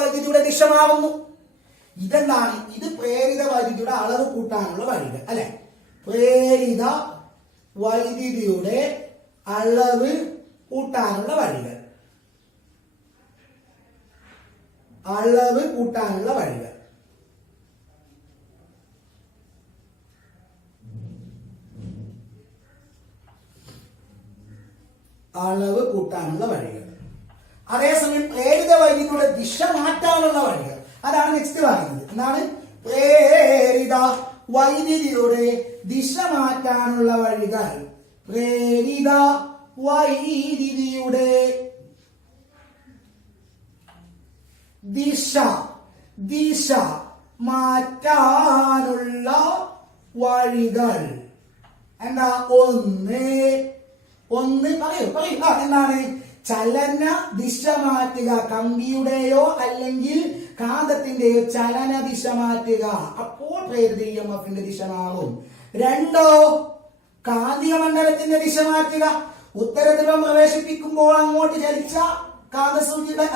വൈദ്യുതിയുടെ ദിശ മാറുന്നു. ഇതെന്താണ്? ഇത് പ്രേരിത വൈദ്യുതിയുടെ അളവ് കൂട്ടാനുള്ള വഴികൾ അല്ലെ? പ്രേരിത വൈദ്യുതിയുടെ അളവ് കൂട്ടാനുള്ള വഴികൾ. അളവ് കൂട്ടാനുള്ള വഴികൾ. അളവ് കൂട്ടാനുള്ള വഴികൾ. അതേസമയം പ്രേരിത വൈദ്യുതിയുടെ ദിശ മാറ്റാനുള്ള വഴികൾ. അതാണ് നെക്സ്റ്റ് പറയുന്നത്. എന്താണ്? പ്രേരിത വൈദ്യുതിയുടെ ദിശ മാറ്റാനുള്ള വഴികൾ. പ്രേരിത വൈദ്യുതിയുടെ ദിശ മാറ്റാനുള്ള വഴികൾ. എന്താ ഒന്ന് പറയൂ എന്താണ് ചലന ദിശ മാറ്റുക, കമ്പിയുടെയോ അല്ലെങ്കിൽ കാന്തത്തിന്റെയോ ചലന ദിശ മാറ്റുക, അപ്പോൾ പ്രേരിത ഇഎംഎഫിന്റെ ദിശ മാറും. 2 കാന്തിക മണ്ഡലത്തിന്റെ ദിശ മാറ്റുക, ഉത്തരധ്രുവം പ്രവേശിപ്പിക്കുമ്പോൾ അങ്ങോട്ട് ചലിച്ച കാന്തസൂചിയുടെ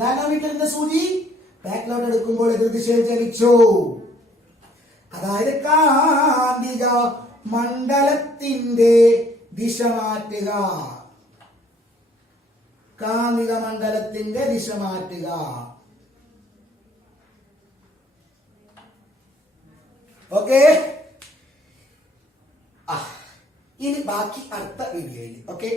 ഗാനോമീറ്ററിന്റെ സൂചി ബാക്കിലോട്ട് എടുക്കുമ്പോൾ എതിർദിശയിൽ ചലിച്ചു. അതായത് കാന്തിക മണ്ഡലത്തിന്റെ ദിശ മാറ്റുക, കാന്തിക മണ്ഡലത്തിന്റെ ദിശ മാറ്റുക. ഓക്കെ, ഇനി ബാക്കി അടുത്ത വീഡിയോയിൽ. ഓക്കെ.